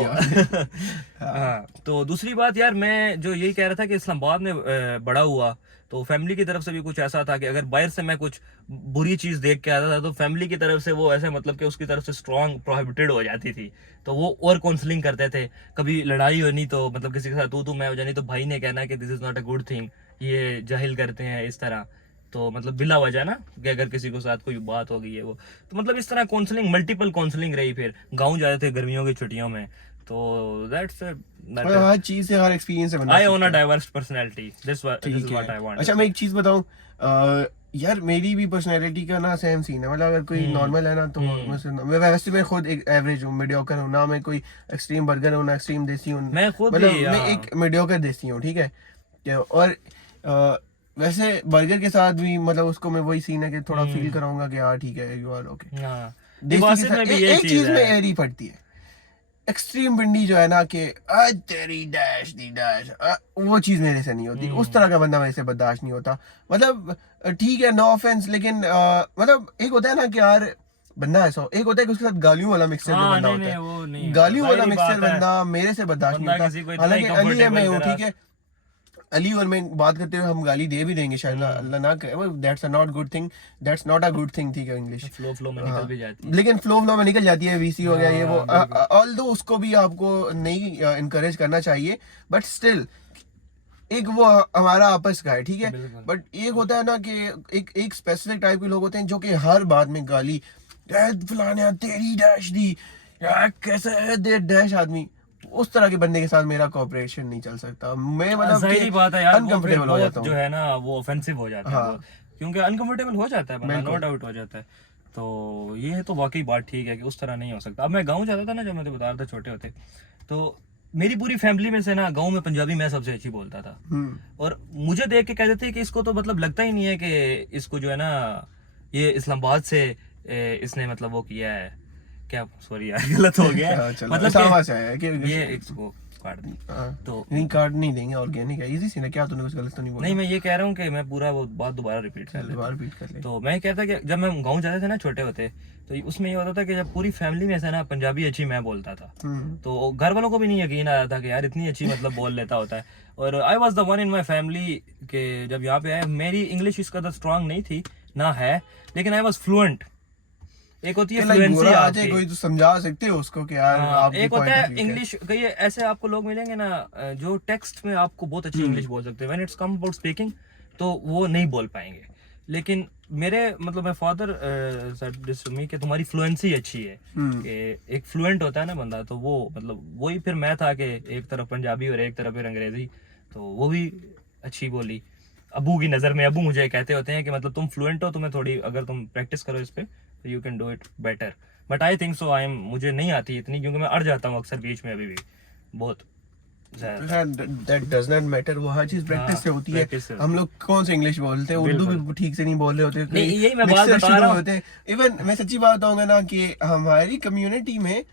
हाँ, तो दूसरी बात यार, मैं जो यही कह रहा था कि इस्लामाबाद में बड़ा हुआ, तो फैमिली की तरफ से भी कुछ ऐसा था कि अगर बाहर से मैं कुछ बुरी चीज देख के आता था तो फैमिली की तरफ से वो ऐसे मतलब कि उसकी तरफ से स्ट्रॉन्ग प्रोहिबिटेड हो जाती थी। तो वो और काउंसलिंग करते थे, कभी लड़ाई होनी तो मतलब किसी के साथ तू मैं हो जानी तो भाई ने कहना कि this is not a good thing, ये जाहिल करते हैं इस तरह। तो मतलब बिला वजह ना कि अगर किसी के साथ कोई बात हो गई है वो, तो मतलब इस तरह काउंसलिंग, मल्टीपल काउंसलिंग रही। फिर गाँव जाते थे गर्मियों की छुट्टियों में। तो दैट्स हर चीज से, हर एक्सपीरियंस से बंदा I own a diverse personality, this is what I want. अच्छा मैं एक चीज बताऊं, यार मेरी भी पर्सनालिटी का ना सेम सीन है। मतलब अगर कोई नॉर्मल है ना तो मैं वैसे मैं खुद एक एवरेज हूँ, मीडियोकर हूँ ना। मैं कोई एक्सट्रीम बर्गर हूँ ना एक्सट्रीम देसी हूँ, मैं खुद मतलब ही, मैं एक मीडियोकर देसी हूँ, ठीक है। और वैसे बर्गर के साथ भी मतलब उसको मैं वही सीन है कि थोड़ा फील कराऊंगा कि हाँ ठीक है, यू आर ओके। दिवासित में भी ये चीज में एरी पड़ती है, एक्सट्रीम भिंडी जो है ना कि तेरी डैश दी डैश, वो चीज मेरे से नहीं होती। उस तरह का बंदा मेरे से बर्दाश्त नहीं होता। मतलब ठीक है, नो ऑफेंस, लेकिन मतलब एक होता है ना कि यार बंदा ऐसा, एक होता है कि उसके साथ गालियों वाला मिक्सचर जो बंदा होता है, गालियों वाला मिक्सचर बंदा मेरे से बर्दाश्त नहीं होता। हालांकि अली है, मैं हूँ, ठीक है, अली और मैं बात करते हुए हम गाली दे भी देंगे शायद, अल्लाह ना करे, that's not good thing, that's not a good thing, ठीक है, इंग्लिश फ्लो में निकल भी जाती है। लेकिन फ्लो में निकल जाती है, वीसी हो गया ये वो, ऑल्दो उसको भी आपको नहीं इनकरेज करना चाहिए, बट स्टिल एक वो हमारा आपस का है, ठीक है। बट एक होता है ना कि एक स्पेसिफिक टाइप के लोग होते हैं जो कि हर बात में गाली, फलाने तेरी डैश दी, कैसे है दे डैश आदमी। उस तरह के बंदे के साथ मेरा कोऑपरेशन नहीं चल सकता। मैं मतलब सही बात है यार, अनकंफर्टेबल हो जाता हूँ, जो है ना वो ऑफेंसिव हो जाता है, क्योंकि अनकंफर्टेबल हो जाता है बंदा, नो डाउट हो जाता है। तो ये तो वाकई बात ठीक है कि उस तरह नहीं हो सकता। अब मैं गाँव जाता था ना, जब मैं तो बता रहा था छोटे होते, तो मेरी पूरी फैमिली में से ना गांव में पंजाबी मैं सबसे अच्छी बोलता था। और मुझे देख के कहते थे कि इसको तो मतलब लगता ही नहीं है कि इसको जो है ना ये इस्लामाबाद से इसने मतलब वो किया है क्या, सॉरी यार गलत हो गया। मतलब ये इसको काट दी तो नहीं, काट नहीं देंगे, ऑर्गेनिक है, इजी सी ना, क्या तूने कुछ गलत तो नहीं बोला? नहीं, मैं ये कह रहा हूँ कि मैं पूरा वो बात दोबारा रिपीट कर ले। तो मैं कहता कि जब मैं गाँव जाते थे ना छोटे होते, तो उसमें ये होता था कि जब पूरी फैमिली में से ना पंजाबी अच्छी मैं बोलता था, तो घर वालों को भी नहीं यकीन आ रहा था कि यार इतनी अच्छी मतलब बोल लेता होता है। और I was the one in my family के जब यहाँ पे आए, मेरी इंग्लिश इस कदर स्ट्रांग नहीं थी ना है, लेकिन आई वॉज फ्लुएंट। एक होती है फ्लुएंसी आपकी, कोई तो समझा सकते हो उसको कि यार आप, एक होता है इंग्लिश, कई ऐसे आपको लोग मिलेंगे ना जो टेक्स्ट में आपको बहुत अच्छी इंग्लिश बोल सकते हैं, when it's come about speaking तो वो नहीं बोल पाएंगे। लेकिन मेरे मतलब मैं फादर सेड कि तुम्हारी फ्लुएंसी अच्छी है, कि एक फ्लुएंट होता है ना बंदा, तो वो मतलब वही फिर मैं था कि एक तरफ पंजाबी और एक तरफ फिर अंग्रेजी, तो वो भी अच्छी बोली। अबू की नज़र में अबू मुझे कहते होते हैं कि मतलब तुम फ्लुएंट हो, तुम्हें थोड़ी अगर तुम प्रैक्टिस करो इस पे तो you can do it better, but I think so I am, मुझे नहीं आती इतनी, क्योंकि मैं अड़ जाता हूँ अक्सर बीच में अभी भी बहुत ज्यादा। दैट डज नॉट मैटर, वो हर चीज प्रैक्टिस से होती है। practice से हम लोग कौन से इंग्लिश बोलते हैं, उर्दू भी ठीक से नहीं बोल रहे होते, नहीं, यही मैं बात बता रहा हूँ। इवन मैं सच्ची बात बताऊंगा ना कि हमारी कम्युनिटी में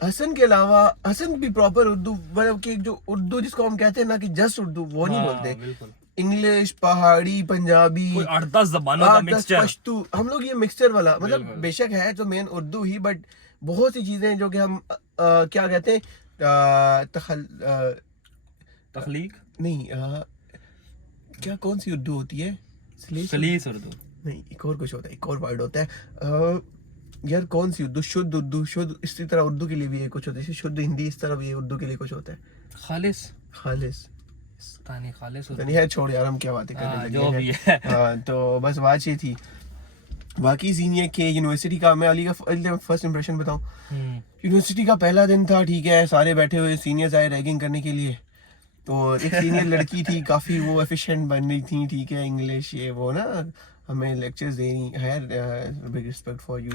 हसन के अलावा, हसन भी प्रॉपर उर्दू, मतलब कि जो उर्दू जिसको हम कहते हैं ना कि जस्ट उर्दू, वो नहीं बोलते। बिल्कुल इंग्लिश, पहाड़ी, पंजाबी, कोई 8-10 जबानों का 8-10 मिक्सचर। पश्तू, हम लोग ये मिक्सचर वाला, मतलब बिल्कुल। बेशक है तो मेन उर्दू ही, बट बहुत सी चीजें जो कि हम क्या कहते हैं, तखलीक नहीं, क्या कौन सी उर्दू होती है, सलीस उर्दू नहीं, एक और कुछ होता है, एक और वर्ड होता है यार, कौन सी उर्दू, शुद्ध उर्दू, शुद्ध इसी तरह उर्दू के लिए भी कुछ होता है, शुद्ध हिंदी इस तरह भी उर्दू के लिए कुछ होता है, खालिस खालिस, खालिस पता नहीं है, छोड़ यार, हम क्या बातें करने लगे जो हैं। भी है। हाँ, तो बस बात ये थी। बाकी सीन ये कि यूनिवर्सिटी का, मैं अली का फर्स्ट इंप्रेशन बताऊं, यूनिवर्सिटी का पहला दिन था, ठीक है, सारे बैठे हुए सीनियर्स आए रैगिंग करने के लिए, तो एक सीनियर लड़की थी, काफी वो एफिशिएंट बन रही थी, ठीक है, इंग्लिश ये वो ना, हमें लेक्चर्स दे रही है, big respect for you,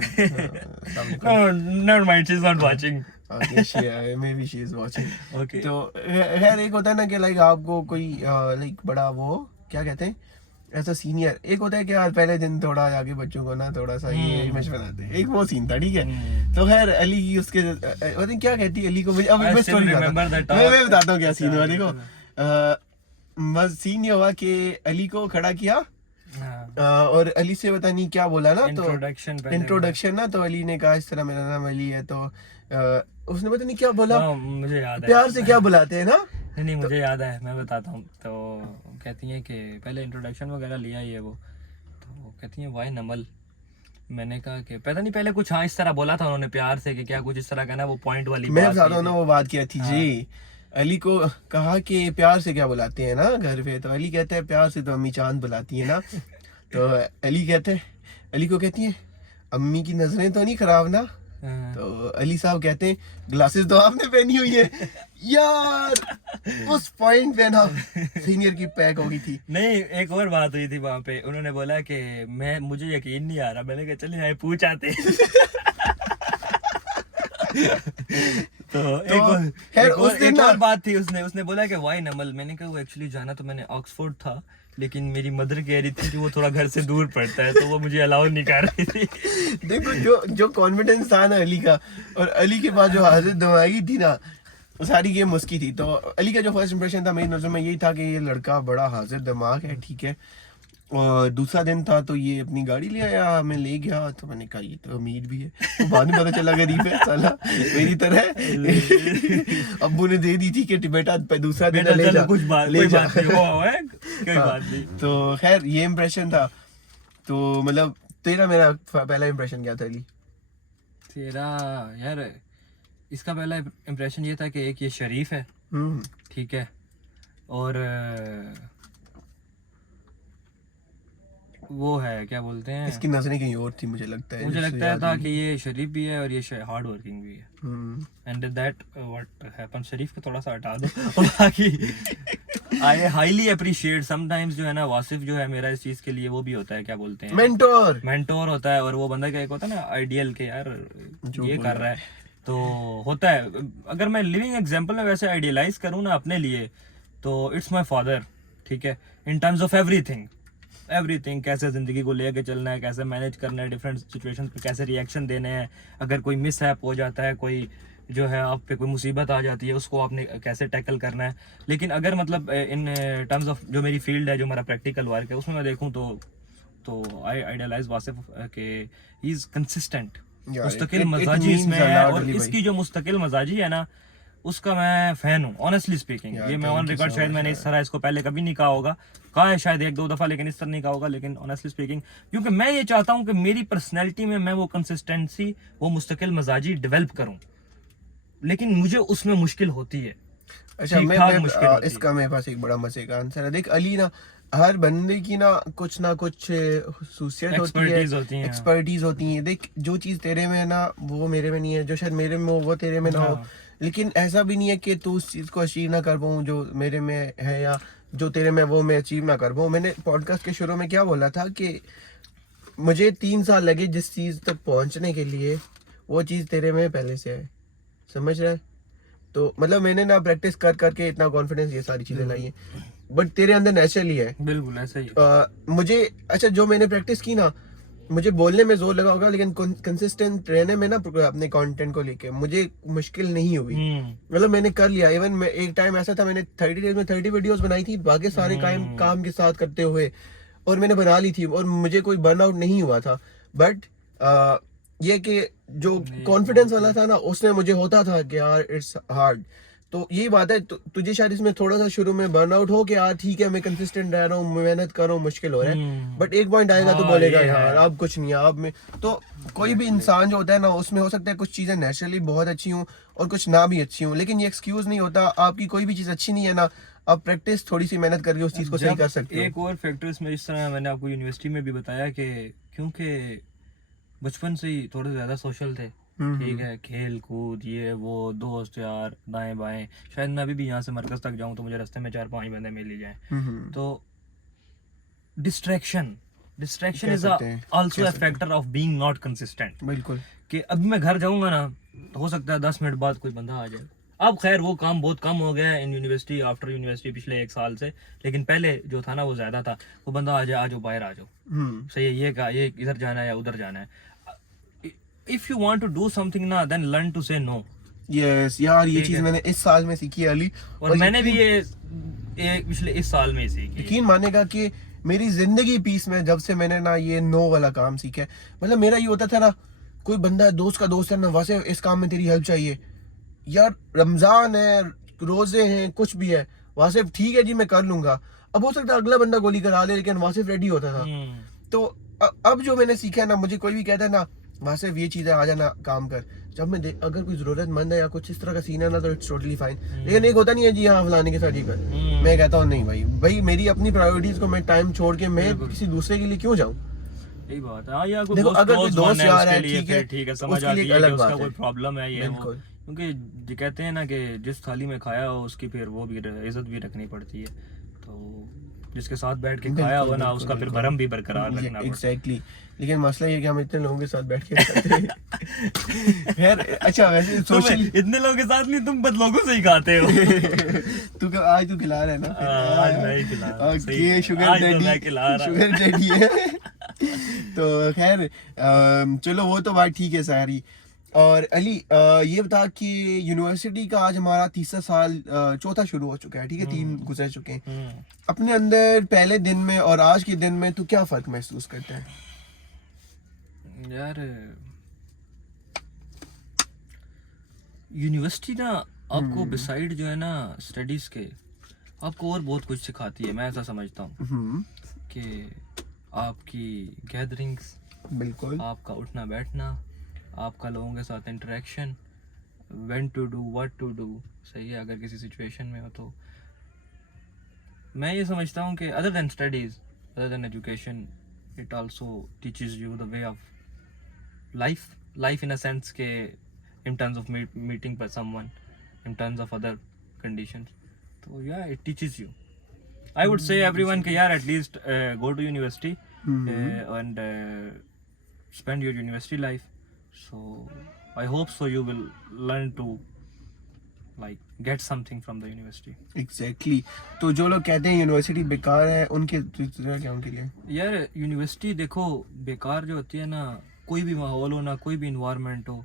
never mind, she's not watching. maybe she is watching. Okay. तो खैर एक होता है ना कि लाइक आपको कोई लाइक बड़ा वो क्या कहते हैं, ऐसा सीनियर, एक होता है कि यार पहले दिन थोड़ा आगे बच्चों को ना थोड़ा सा ये इमेज बनाते हैं, एक वो सीन था, ठीक है। तो खैर अली की उसके पता नहीं क्या कहती है अली को, अब मैं स्टोरी मैं बताता हूँ क्या सीन हुआ। देखो बस सीन ये हुआ कि अली को खड़ा किया और अली से पता नहीं क्या बोला ना, तो इंट्रोडक्शन ना, तो अली ने कहा इस तरह मेरा नाम अली है, तो उसने पता नहीं क्या बोला, मुझे याद है, प्यार से क्या बुलाते हैं ना, नहीं मुझे याद है, मैं बताता हूँ। तो कहती हैं कि पहले इंट्रोडक्शन वगैरह लिया ये वो, तो कहती हैं वाई नमल, मैंने कहा कि पता नहीं पहले कुछ हाँ इस तरह बोला था उन्होंने प्यार से, कि क्या कुछ इस तरह का ना, वो पॉइंट वाली मैं बात बताता हूँ ना वो बात क्या थी जी। अली को कहा कि प्यार से क्या बुलाते हैं ना घर पे, तो अली कहता है प्यार से तो अम्मी चांद बुलाती है ना। तो अली को कहती है अम्मी की नजरें तो नहीं खराब ना, तो अली साहब कहते हैं ग्लासेस तो आपने पहनी हुई है यार। उस पॉइंट पे ना सीनियर की पैक हो गई थी। नहीं एक और बात हुई थी वहां पे, उन्होंने बोला कि मुझे यकीन नहीं आ रहा, मैंने कहा चले आए पूछ आते। तो एक और बात थी, उसने बोला कि वाई नमल, मैंने कहा वो एक्चुअली जाना तो मैंने ऑक्सफोर्ड था, लेकिन मेरी मदर कह रही थी कि वो थोड़ा घर से दूर पड़ता है, तो वो मुझे अलाउ नहीं कर रही थी। देखो जो कॉन्फिडेंस था ना अली का, और अली के पास जो हाजिर दिमागी थी ना, सारी गेम उसकी थी। तो अली का जो फर्स्ट इंप्रेशन था मेरी नजर में यही था कि ये लड़का बड़ा हाजिर दिमाग है, ठीक है। और दूसरा दिन था तो ये अपनी गाड़ी ले आया, मैं ले गया, तो मैंने कहा ये तो अमीर भी है, तो बाद में पता चला गरीब है साला मेरी तरह। अब्बू ने दे दी थी कि बेटा दूसरा दिन ले जा, कुछ बात ले जा। कोई बात नहीं। तो खैर ये इंप्रेशन था। तो मतलब तेरा मेरा पहला इंप्रेशन क्या था अली? तेरा यार इसका पहला इंप्रेशन ये था कि एक ये शरीफ है, ठीक है, और वो है क्या बोलते हैं, इसकी नजरें कहीं और थी मुझे लगता है। मुझे लगता है था कि ये शरीफ भी है और ये हार्ड वर्किंग भी है, एंड दैट व्हाट हैपन, शरीफ को थोड़ा सा हटा दो। और बाकी आई हाईली अप्रिशिएट समटाइम्स, जो है ना वासिफ जो है मेरा इस चीज के लिए वो भी होता है, क्या बोलते हैं, मेंटोर होता है। और वो बंदा क्या एक होता है ना आइडियल के यार ये कर रहा है, तो होता है। अगर मैं लिविंग एग्जांपल में वैसे आइडियलाइज करूँ ना अपने लिए, तो इट्स माय फादर, ठीक है, इन टर्म्स ऑफ एवरीथिंग, कैसे जिंदगी को लेके चलना है, कैसे मैनेज करना है, डिफरेंट सिचुएशंस पे कैसे रिएक्शन देने हैं, अगर कोई मिसहैप हो जाता है, कोई जो है आप पे कोई मुसीबत आ जाती है, उसको आपने कैसे टैकल करना है। लेकिन अगर मतलब इन टर्म्स ऑफ जो मेरी फील्ड है, जो मेरा प्रैक्टिकल वर्क है, उसमें मैं देखूँ तो आई आइडियलाइज वासिफ के ही इज कंसिस्टेंट, मुस्तकिल मजाजी इसमें है, और इसकी जो मुस्तकिल मजाजी है ना उसका मैं फैन हूँ, ऑनेस्टली स्पीकिंग। ये मैं ऑन रिकॉर्ड शायद मैंने इस तरह इसको पहले कभी नहीं कहा होगा, कहा है शायद 1-2 दफा, लेकिन इस तरह नहीं कहा होगा। लेकिन ऑनेस्टली स्पीकिंग, क्योंकि मैं ये चाहता हूँ कि मेरी पर्सनैलिटी में मैं वो कंसिस्टेंसी, वो मुस्तकिल मजाजी डेवलप करूँ, लेकिन मुझे उसमें मुश्किल होती है। अच्छा, इसका मेरे पास एक बड़ा मजे का आंसर है। देख अली ना हर बंदे की ना कुछ खसूसियत होती है, एक्सपर्टीज होती हैं। एक्सपर्टीज होती है। देख, जो चीज तेरे में है ना वो मेरे में नहीं है, जो शायद मेरे में हो वो तेरे में ना हो। हाँ। लेकिन ऐसा भी नहीं है कि तू उस चीज को अचीव ना कर पाऊँ जो मेरे में है, या जो तेरे में वो मैं अचीव ना कर पाऊँ। मैंने पॉडकास्ट के शुरू में क्या बोला था कि मुझे 3 साल लगे जिस चीज तक पहुंचने के लिए, वो चीज तेरे में पहले से है। समझ रहा है? तो मतलब मैंने ना प्रैक्टिस कर करके इतना कॉन्फिडेंस ये सारी चीजें लाई है, बट तेरे अंदर नेचुरली है। बिल्कुल ऐसा ही। मुझे अच्छा, जो मैंने प्रैक्टिस की ना, मुझे बोलने में जोर लगा होगा, लेकिन कंसिस्टेंट रहने में ना अपने कंटेंट को लेके मुझे मुश्किल नहीं हुई। मतलब मैंने कर लिया। इवन मैं एक टाइम ऐसा था, मैंने 30 डेज में 30 वीडियोस बनाई थी, बाकी सारे काम के साथ करते हुए, और मैंने बना ली थी, और मुझे कोई बर्नआउट नहीं हुआ था। बट ये कि जो कॉन्फिडेंस वाला था ना, उसमें मुझे होता था कि यार इट्स हार्ड। तो यही बात है, तुझे शायद इसमें थोड़ा सा शुरू में बर्नआउट हो कि यार ठीक है मैं कंसिस्टेंट रह रहा हूँ, मेहनत कर रहा हूँ, मुश्किल हो रहा है, बट एक पॉइंट आएगा तो हाँ, बोलेगा ये यार है। अब कुछ नहीं है, अब मैं तो कोई भी इंसान जो होता है ना, उसमें हो सकता है कुछ चीजें नेचुरली बहुत अच्छी हूँ और कुछ ना भी अच्छी हूँ, लेकिन ये एक्सक्यूज नहीं होता। आपकी कोई भी चीज अच्छी नहीं है ना, आप प्रैक्टिस थोड़ी सी मेहनत करके उस चीज को सही कर सकते हो। एक और फैक्टर इसमें, जिस तरह मैंने आपको यूनिवर्सिटी में भी बताया कि क्योंकि बचपन से ही थोड़े ज्यादा सोशल थे, ठीक है, खेल कूद ये वो, दोस्त यार दाएं बाएं, शायद मैं अभी भी यहाँ से मरकज तक जाऊँ तो मुझे रास्ते में 4-5 बंदे मिल ही जाएं। तो distraction is also a factor of being not consistent. बिल्कुल। कि अभी मैं घर जाऊंगा ना, तो हो सकता है 10 मिनट बाद कोई बंदा आ जाए। अब खैर वो काम बहुत कम हो गया है इन यूनिवर्सिटी, आफ्टर यूनिवर्सिटी पिछले 1 साल से, लेकिन पहले जो था ना वो ज्यादा था। वो बंदा आ जाए, आ जाओ बाहर आ जाओ, सही है, ये इधर जाना है या उधर जाना है। If you want to do something ना, then learn to say no. Yes यार, ये ठीक चीज है। मैंने इस साल में सीखी है अली, और मैंने भी ये पिछले इस साल में ही सीखी है। यकीन मानेगा कि मेरी जिंदगी पीस में जब से मैंने ना ये नो वाला काम सीखा है। मतलब मेरा ये होता था ना, कोई बंदा दोस्त का दोस्त है ना, वैसे इस काम में तेरी हेल्प चाहिए यार, रमजान है, रोजे हैं, कुछ भी है, वासिफ ठीक है जी मैं कर लूंगा। अब हो सकता है अगला बंदा गोली करा ले, लेकिन वासिफ रेडी होता था। तो अब जो मैंने सीखा है ना, मुझे कोई भी कहता है ना वासिफ ये चीज है, आ जाना काम कर, जब मैं अगर कोई जरूरतमंद है या कुछ इस तरह का सीन है ना, तो इट्स टोटली फाइन। लेकिन एक होता नहीं है जी हाँ फलाने के साथ ही कर, मैं कहता हूँ नहीं भाई मेरी अपनी प्रायोरिटीज को मैं टाइम छोड़ के मैं किसी दूसरे के लिए क्यों जाऊँ। यही बात है। हाँ, या कोई देखो, दोस्त अगर कोई दोस्त यार है, ठीक है, ठीक है, समझ उसके आती लिए है कि अलग उसका बात कोई है। प्रॉब्लम है ये वो। बिल्कुल। क्योंकि जो कहते हैं ना कि जिस थाली में खाया हो उसकी फिर वो भी इज्जत भी रखनी पड़ती है। तो जिसके साथ बैठ के खाया हो ना, उसका फिर भरम भी बरकरार रखना पड़ता है। एग्जैक्टली। लेकिन मसला ये कि हम इतने लोगों के साथ बैठ के खाते हैं। खैर अच्छा, वैसे सोशल इतने लोगों के साथ नहीं, तुम बद लोगों से ही खाते हो। आज तू खिला रहा है ना, आज मैं ही खिला रहा हूँ, सही है। शुगर आज तो डैडी, मैं खिला रहा हूँ। शुगर डैडी है। तो खैर चलो वो तो बात ठीक है सारी। और अली ये बता कि यूनिवर्सिटी का आज हमारा तीसरा साल, चौथा शुरू हो चुका है, ठीक है, 3 गुजर चुके हैं। अपने अंदर पहले दिन में और आज के दिन में तू क्या फर्क महसूस करता है? यार यूनिवर्सिटी ना आपको बिसाइड जो है ना स्टडीज के, आपको और बहुत कुछ सिखाती है। मैं ऐसा समझता हूँ कि आपकी गैदरिंग्स, बिल्कुल, आपका उठना बैठना, आपका लोगों के साथ interaction, when to do what to do, सही है, अगर किसी सिचुएशन में हो तो। मैं ये समझता हूँ कि other than studies, other than education, it also teaches you the way of life in a sense के in terms of meeting by someone, in terms of other conditions. So yeah, it teaches you. I would say everyone can at least go to university and spend your university life. So I hope so you will learn to like get something from the university. Exactly. तो जो लोग कहते हैं यूनिवर्सिटी बेकार है, उनके क्या उनके लिए? यार यूनिवर्सिटी देखो बेकार जो होती है ना, कोई भी माहौल हो ना, कोई भी इन्वायरमेंट हो,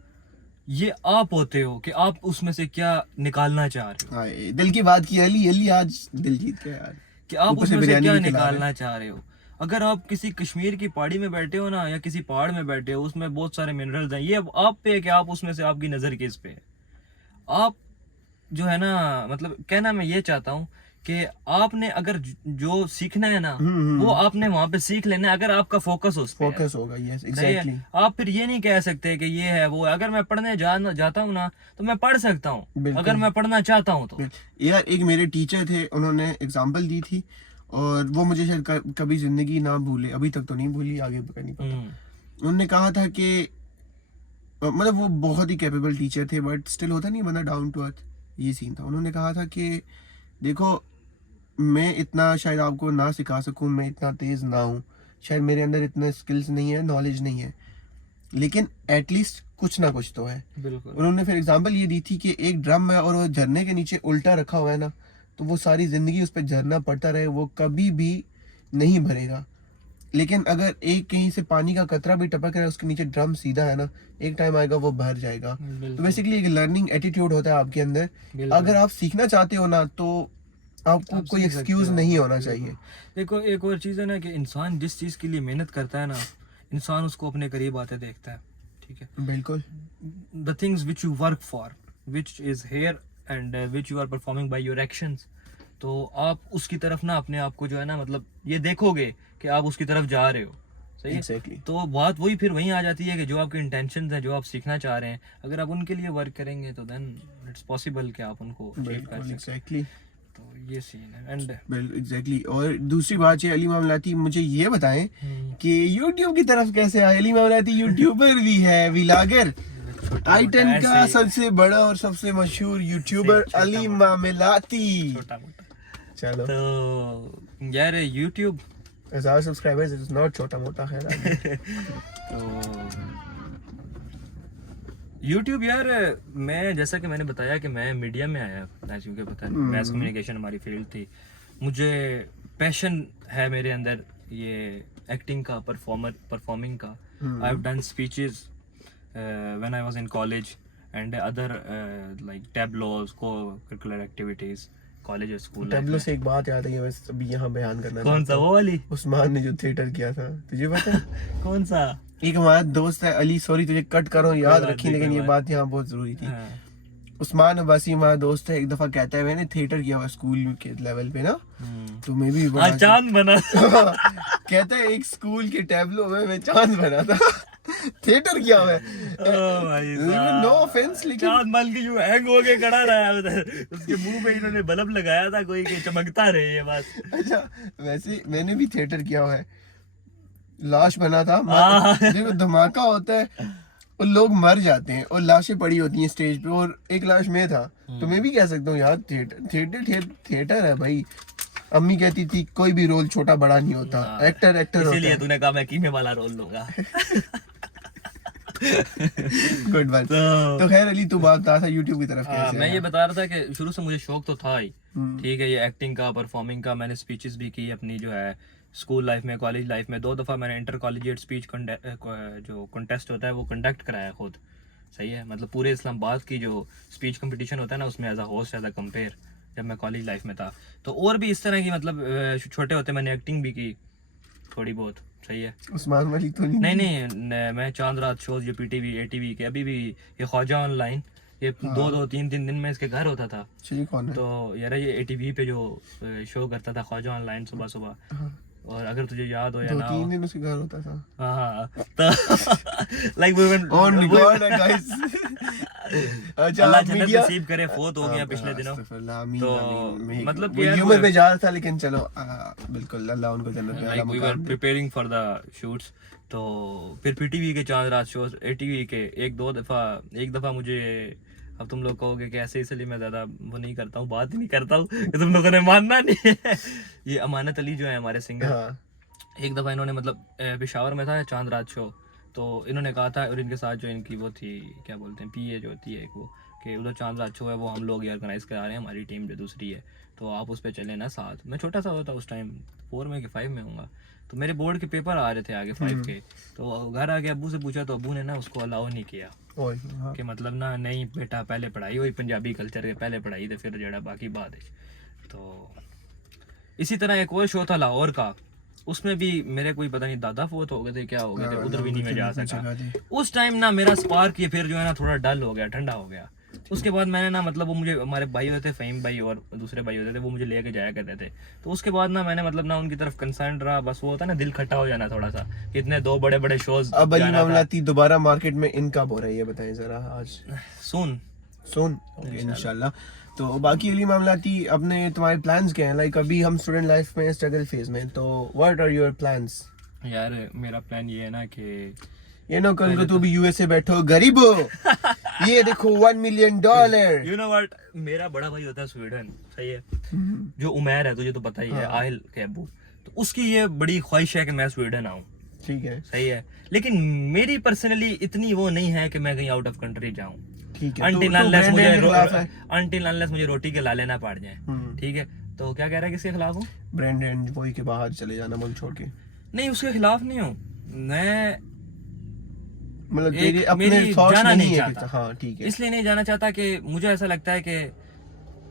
ये आप होते हो कि आप उसमें से क्या निकालना चाह रहे हो। हाँ, दिल की बात की अली आज दिल जीत गया यार, कि आप उसमें से क्या निकालना चाह रहे हो। अगर आप किसी कश्मीर की पहाड़ी में बैठे हो ना, या किसी पहाड़ में बैठे हो, उसमें बहुत सारे मिनरल्स हैं, ये आप पे है कि आप उसमें से, आपकी नजर किस पे है। आप जो है ना, मतलब कहना मैं ये चाहता हूँ कि आपने अगर जो सीखना है ना, वो आपने वहां पे सीख लेना है, अगर आपका फोकस फोकस होगा। Yes exactly. आप फिर ये नहीं कह सकते कि ये है वो है। अगर मैं पढ़ने जाता हूँ ना, तो मैं पढ़ सकता हूँ, अगर मैं पढ़ना चाहता हूँ तो। यार एक मेरे टीचर थे, उन्होंने एग्जांपल दी थी, और वो मुझे शायद कभी जिंदगी ना भूले, अभी तक तो नहीं भूली, आगे का नहीं पता। उन्होंने कहा था कि मतलब वो बहुत ही कैपेबल टीचर थे, बट स्टिल होता नहीं बंदा डाउन टू अर्थ, ये सीन था। उन्होंने कहा था कि देखो मैं इतना शायद आपको ना सिखा सकूं, मैं इतना तेज ना हूं, शायद मेरे अंदर इतने स्किल्स नहीं है, नॉलेज नहीं है, लेकिन एटलीस्ट कुछ ना कुछ तो है। बिल्कुल। उन्होंने फिर एग्जांपल ये दी थी कि एक ड्रम है और वो झरने के नीचे उल्टा रखा हुआ है ना, तो वो सारी जिंदगी उस पर झरना पड़ता रहे, वो कभी भी नहीं भरेगा। लेकिन अगर एक कहीं से पानी का कतरा भी टपक रहा है, उसके नीचे ड्रम सीधा है ना, एक टाइम आएगा वो भर जाएगा। तो बेसिकली एक लर्निंग एटीट्यूड होता है आपके अंदर। अगर आप सीखना चाहते हो ना, तो आपको कोई एक्सक्यूज नहीं होना चाहिए। देखो एक और चीज़ है ना कि इंसान जिस चीज़ के लिए मेहनत करता है ना, इंसान उसको अपने करीब आते देखता है, ठीक है। बिल्कुल। The things which you work for, which is here and which you are performing by your actions, तो आप उसकी तरफ ना अपने आप को जो है ना मतलब ये देखोगे कि आप उसकी तरफ जा रहे हो, सही है। Exactly. तो बात वही फिर वहीं आ जाती है कि जो आपके इंटेंशन है, जो आप सीखना चाह रहे हैं, अगर आप उनके लिए वर्क करेंगे तो देन इट्स पॉसिबल कि आप उनको अचीव कर सकें। एग्जैक्टली। तो ये सीन है एंड एग्जैक्टली। और दूसरी बात है, अली मामलाती मुझे ये बताएं कि YouTube की तरफ कैसे आए? अली मामलाती यूट्यूबर भी है, व्लॉगर, i10 का सबसे बड़ा और सबसे मशहूर यूट्यूबर अली मामलाती। छोटा मोटा। चलो, तो यार YouTube 1000 सब्सक्राइबर्स इज नॉट छोटा मोटा है। तो YouTube यार, मैं जैसा कि मैंने बताया कि मैं मीडिया में आया, क्योंकि पता है मैस कम्युनिकेशन हमारी फील्ड थी, मुझे पैशन है मेरे अंदर ये एक्टिंग का, परफॉर्मिंग का। I have done speeches when I was in college and other like tableaus, co-curricular activities college और स्कूल। टैबलो से एक बात याद है, मैं अभी यहाँ बयान करना। कौन सा? वो वाली उस्मान ने जो थिएटर किया था, तुझे पता है? कौन सा? एक हमारा दोस्त है अली, सॉरी तुझे कट करो, याद रखी, लेकिन ये बात यहाँ बहुत जरूरी थी। उस्मान अब्बासी हमारा दोस्त है, एक दफा कहता है मैंने थिएटर किया हुआ स्कूल के लेवल पे ना, तो मैं भी चांद बना। कहता है एक स्कूल के टैबलो में मैं चांद बना था। थिएटर किया हुआ है, नो ऑफेंस, लेकिन चांद मान के यूं हैंग हो के खड़ा रहा है, उसके मुंह पे इन्होंने बल्ब लगाया था कोई के चमकता रहे ये बात। अच्छा, वैसे मैंने भी थिएटर किया हुआ है, लाश बना था। देखो धमाका होता है और लोग मर जाते हैं और लाशें पड़ी होती हैं स्टेज पे, और एक लाश में था, तो मैं भी कह सकता हूँ यार थिएटर है भाई। अम्मी कहती थी कोई भी रोल छोटा बड़ा नहीं होता, एक्टर होता है। इसीलिए तूने कहा मैं कीमे वाला रोल लूंगा। गुड बात। तो खैर अली, तू बात बता था यूट्यूब की तरफ कैसे? मैं ये बता रहा था कि शुरू से मुझे शौक तो था ही, ठीक है, ये एक्टिंग का, परफॉर्मिंग का। मैंने स्पीचेस भी की अपनी जो है स्कूल लाइफ में, कॉलेज लाइफ में। 2 दफ़ा मैंने इंटर कॉलेजिएट स्पीच जो कंटेस्ट होता है वो कंडक्ट कराया खुद, सही है। मतलब पूरे इस्लामाबाद की जो स्पीच कंपटीशन होता है ना, उसमें as a host, as a compere, जब मैं कॉलेज लाइफ में था। तो और भी इस तरह की मतलब छोटे होते मैंने एक्टिंग भी की थोड़ी बहुत, सही है। उस्मान वाली तो नहीं, मैं चांद रात शोज, ये PTV ATV के, अभी भी ये ख्वाजा ऑनलाइन, ये 2-2 3-3 दिन में इसके घर होता था। कौन है? तो यार ये ATV पे जो शो करता था ख्वाजा ऑनलाइन सुबह सुबह, और अगर तुझे याद हो या ना, 2-3 दिन उसके घर होता था। हाँ, तो like we went on record है गाइस। अच्छा, अल्लाह जन्नत नसीब करे, फोत हो गया पिछले दिनों। तो मतलब वो ह्यूमर में जा रहा था, लेकिन चलो बिल्कुल अल्लाह उनको जन्नत में like we were preparing for the shoots. तो फिर PTV के चांद रात शोज, ATV के एक दफा मुझे, अब तुम लोग कहोगे कि ऐसे, इसलिए मैं ज्यादा वो नहीं करता हूँ, बात ही नहीं करता हूँ, तुम लोगों ने मानना नहीं है। ये अमानत अली जो है हमारे सिंगर, एक दफा इन्होंने मतलब पेशावर में था चांद रात शो, तो इन्होंने कहा था, और इनके साथ जो इनकी वो थी, क्या बोलते हैं, PA जो होती है एक, वो कि उधर चांद रात शो है, वो हम लोग ऑर्गेनाइज करा रहे हैं, हमारी टीम जो दूसरी है, तो आप उस पर चले ना साथ। मैं छोटा सा होता उस टाइम, 4 में कि 5 में होऊंगा। तो मेरे बोर्ड के पेपर आ रहे थे आगे 5 के, तो घर आके अब्बू से पूछा, तो अब्बू ने ना उसको अलाउ नहीं किया कि मतलब ना, नहीं बेटा पहले पढ़ाई, वही पंजाबी कल्चर के पहले पढ़ाई थे, फिर जड़ा बाकी बात है। तो इसी तरह एक और शो था लाहौर का, उसमें भी मेरे कोई पता नहीं दादा फोत हो गए थे, क्या हो गए थे, उधर भी नहीं मैं जा सका उस टाइम ना। मेरा स्पार्क ये फिर जो है ना थोड़ा डल हो गया, ठंडा हो गया। उसके बाद मैंने ना मतलब वो मुझे, हमारे भाई होते थे फ़हीम भाई और दूसरे भाई होते थे, वो मुझे लेके जाया करते थे। तो उसके बाद ना मैंने मतलब ना उनकी तरफ कंसर्न रहा, बस वो होता ना दिल खट्टा हो जाना थोड़ा सा, इतने 2 बड़े शोज। अब अली मामलाती दोबारा मार्केट में इन कब हो रही है, बताएं जरा आज? सुन इंशाल्लाह। तो बाकी अली मामलाती अपने तुम्हारे प्लान्स क्या हैं? लाइक अभी हम स्टूडेंट लाइफ में स्ट्रगल फेज में, तो व्हाट आर योर प्लान्स? यार मेरा प्लान ये है ना कि ये नो कल को तू भी यूएसए बैठो गरीबो ये देखो $1 मिलियन। यू नो व्हाट, मेरा बड़ा भाई होता है स्वीडन, सही है, जो उमैर है तुझे तो पता ही है, आहिल के अब्बू, तो उसकी ये बड़ी ख्वाहिश है कि मैं स्वीडन आऊँ, ठीक है, सही है, लेकिन मेरी पर्सनली इतनी वो नहीं है कि मैं कहीं आउट ऑफ कंट्री जाऊँ, ठीक है। until unless मुझे रोटी के लाले ना पड़ जाए, ठीक है। तो क्या कह रहा है, किसके खिलाफ हूँ? ब्रेंडन वही के बाहर चले जाना मुल्क छोड़ के। नहीं, उसके खिलाफ नहीं हूँ मैं, मतलब तेरे अपने थॉट्स जाना नहीं है चाहता, हाँ ठीक है, इसलिए नहीं जाना चाहता कि मुझे ऐसा लगता है कि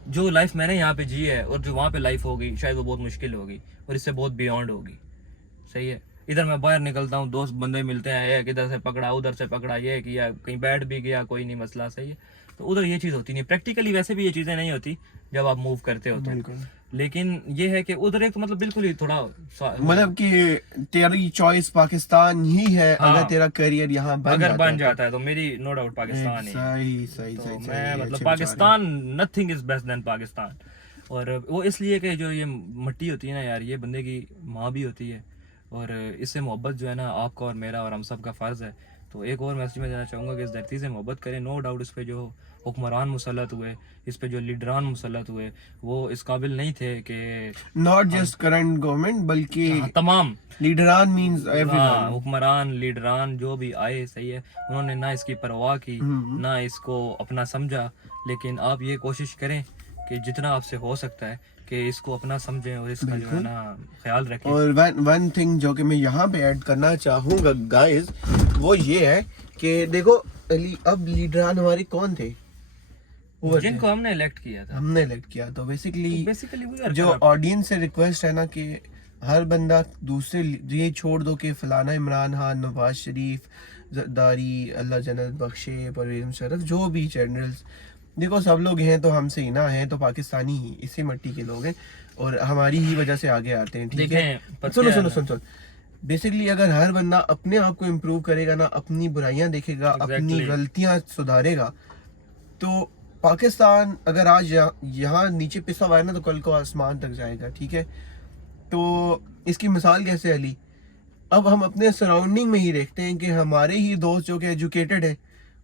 जो लाइफ मैंने यहाँ पे जी है और जो वहाँ पे लाइफ होगी शायद वो बहुत मुश्किल होगी और इससे बहुत बियॉन्ड होगी, सही है। इधर मैं बाहर निकलता हूँ, दोस्त बंदे मिलते हैं, एक इधर से पकड़ा उधर से पकड़ा, ये किया, कहीं बैठ भी गया, कोई नहीं मसला, सही है। तो उधर ये चीज़ होती नहीं, प्रैक्टिकली वैसे भी ये चीज़ें नहीं होती जब आप मूव करते हो तो, लेकिन ये है कि उधर एक तो मतलब बिल्कुल ही थोड़ा मतलब कि तेरी चॉइस पाकिस्तान ही है। हाँ, अगर तेरा करियर यहाँ बन जाता है तो मेरी नो डाउट पाकिस्तान ही है। सही तो मैं मतलब Pakistan, nothing is best than Pakistan. और वो इसलिए कि जो ये मट्टी होती है ना यार, ये बंदे की माँ भी होती है और इससे मोहब्बत जो है ना आपका और मेरा और हम सब का फ़र्ज़ है। तो एक और मैसेज में देना चाहूँगा कि इस धरती से मोहब्बत करें। नो डाउट इस पे जो हुक्मरान मुसल्लत हुए, इस पे जो लीडरान मुसल्लत हुए, वो इस काबिल नहीं थे कि नॉट जस्ट करंट गवर्नमेंट बल्कि तमाम लीडरान मींस एवरीवन, हुक्मरान लीडरान जो भी आए, सही है, उन्होंने ना इसकी परवाह की ना इसको अपना समझा। लेकिन आप ये कोशिश करें कि जितना आपसे हो सकता है कि इसको अपना समझें और इसका जो है ना ख्याल रखें। और वन थिंग जो कि मैं यहाँ पे ऐड करना चाहूँगा गाइस, वो ये है कि देखो अब लीडरान हमारे कौन थे? जिनको हमने इलेक्ट किया था, हमने इलेक्ट किया। तो बेसिकली वो जो ऑडियंस से रिक्वेस्ट है ना कि हर बंदा दूसरे, ये छोड़ दो कि फलाना इमरान खान, नवाज शरीफ, जरदारी, अल्लाह जन्नत बख्शे, परवेज मुशर्रफ, जो भी जनरल्स, देखो सब लोग हैं तो हमसे ही ना, हैं तो पाकिस्तानी ही, इसी मिट्टी के लोग हैं और हमारी ही वजह से आगे आते हैं, ठीक है। सुनो बेसिकली अगर हर बंदा अपने आप को इम्प्रूव करेगा ना, अपनी बुराइयां देखेगा, अपनी गलतियां सुधारेगा, तो पाकिस्तान अगर आज यहाँ नीचे पिसा हुआ है ना तो कल को आसमान तक जाएगा, ठीक है। तो इसकी मिसाल कैसे अली, अब हम अपने सराउंडिंग में ही देखते हैं कि हमारे ही दोस्त जो कि एजुकेटेड है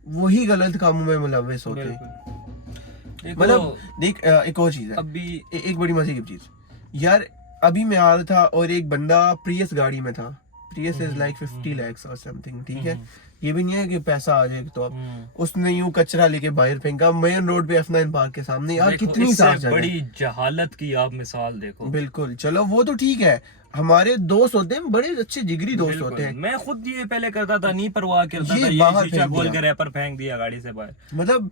वही गलत कामों में मुलव्वस होते हैं। मतलब देख एक और चीज है, अभी एक बड़ी मजे की चीज यार, अभी मैं आ रहा था और एक बंदा प्रियस गाड़ी में था, प्रियस इज लाइक 50 lakhs और समथिंग, ठीक है। ये भी नहीं है कि पैसा आ जाए, तो अब उसने यूं कचरा लेके बाहर फेंका मेन रोड पे F9 पार्क के सामने। यार कितनी साफ जगह, बड़ी जहालत की आप मिसाल देखो। बिल्कुल, चलो वो तो ठीक है, हमारे दोस्त होते हैं, बड़े अच्छे जिगरी दोस्त होते हैं। मैं खुद ये पहले करता था, नहीं परवाह करता था, ये बाहर शीशा खोल के रैपर फेंक दिया गाड़ी से बाहर। मतलब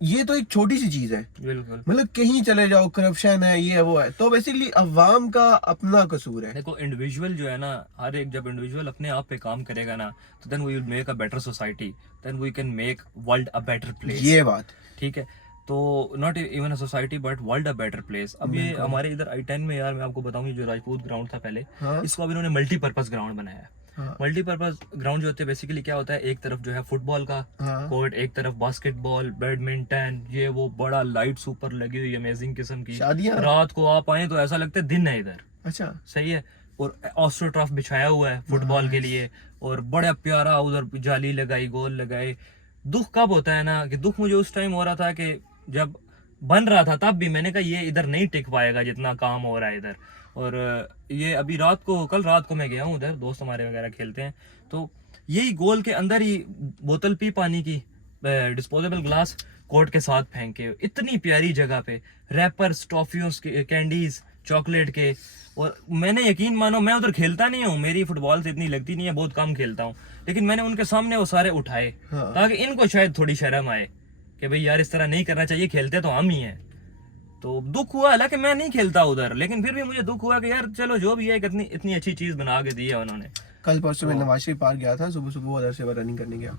ये तो एक छोटी सी चीज है, बिल्कुल, मतलब कहीं चले जाओ करप्शन है, ये है वो है, तो बेसिकली अवाम का अपना कसूर है। देखो इंडिविजुअल जो है ना, हर एक जब इंडिविजुअल अपने आप पे काम करेगा ना, तो then we will make a better society, then we can make world a better place. ये बात ठीक है, तो not even a society but world a better place. अब ये हमारे इधर I-10 में यार, मैं आपको बताऊं, जो राजपूत ग्राउंड था पहले, इसको अब इन्होंने मल्टीपर्पज ग्राउंड बनाया है। मल्टीपर्पज ग्राउंड जो होते हैं बेसिकली क्या होता है, एक तरफ जो है फुटबॉल का कोर्ट, एक तरफ बास्केटबॉल, बैडमिंटन, ये वो, बड़ा लाइट सुपर लगी हुई अमेजिंग किस्म की, रात को आप आए तो ऐसा लगता है दिन है इधर। अच्छा, सही है। और ऑस्ट्रोटर्फ बिछाया हुआ है फुटबॉल के लिए, और बड़ा प्यारा उधर जाली लगाई, गोल लगाए। दुख कब होता है ना, कि दुख मुझे उस टाइम हो रहा था कि जब बन रहा था, तब भी मैंने कहा ये इधर नहीं टिक पाएगा जितना काम हो रहा है इधर। और ये अभी रात को, कल रात को मैं गया हूँ उधर, दोस्त हमारे वगैरह खेलते हैं, तो यही गोल के अंदर ही बोतल पी पानी की, डिस्पोजेबल ग्लास कोर्ट के साथ फेंके, इतनी प्यारी जगह पे रैपर्स, टॉफियों के, कैंडीज, चॉकलेट के। और मैंने, यकीन मानो, मैं उधर खेलता नहीं हूँ, मेरी फुटबॉल से इतनी लगती नहीं है, बहुत कम खेलता हूँ, लेकिन मैंने उनके सामने वो सारे उठाए ताकि इनको शायद थोड़ी शर्म आए कि भाई यार इस तरह नहीं करना चाहिए, खेलते तो हम ही हैं। तो दुख हुआ, हालांकि मैं नहीं खेलता उधर, लेकिन फिर भी मुझे दुख हुआ कि यार चलो जो भी है, इतनी अच्छी चीज बना के दी है उन्होंने। कल परसों में नवाज शरीफ पार्क गया था, सुबह सुबह उधर से रनिंग करने गया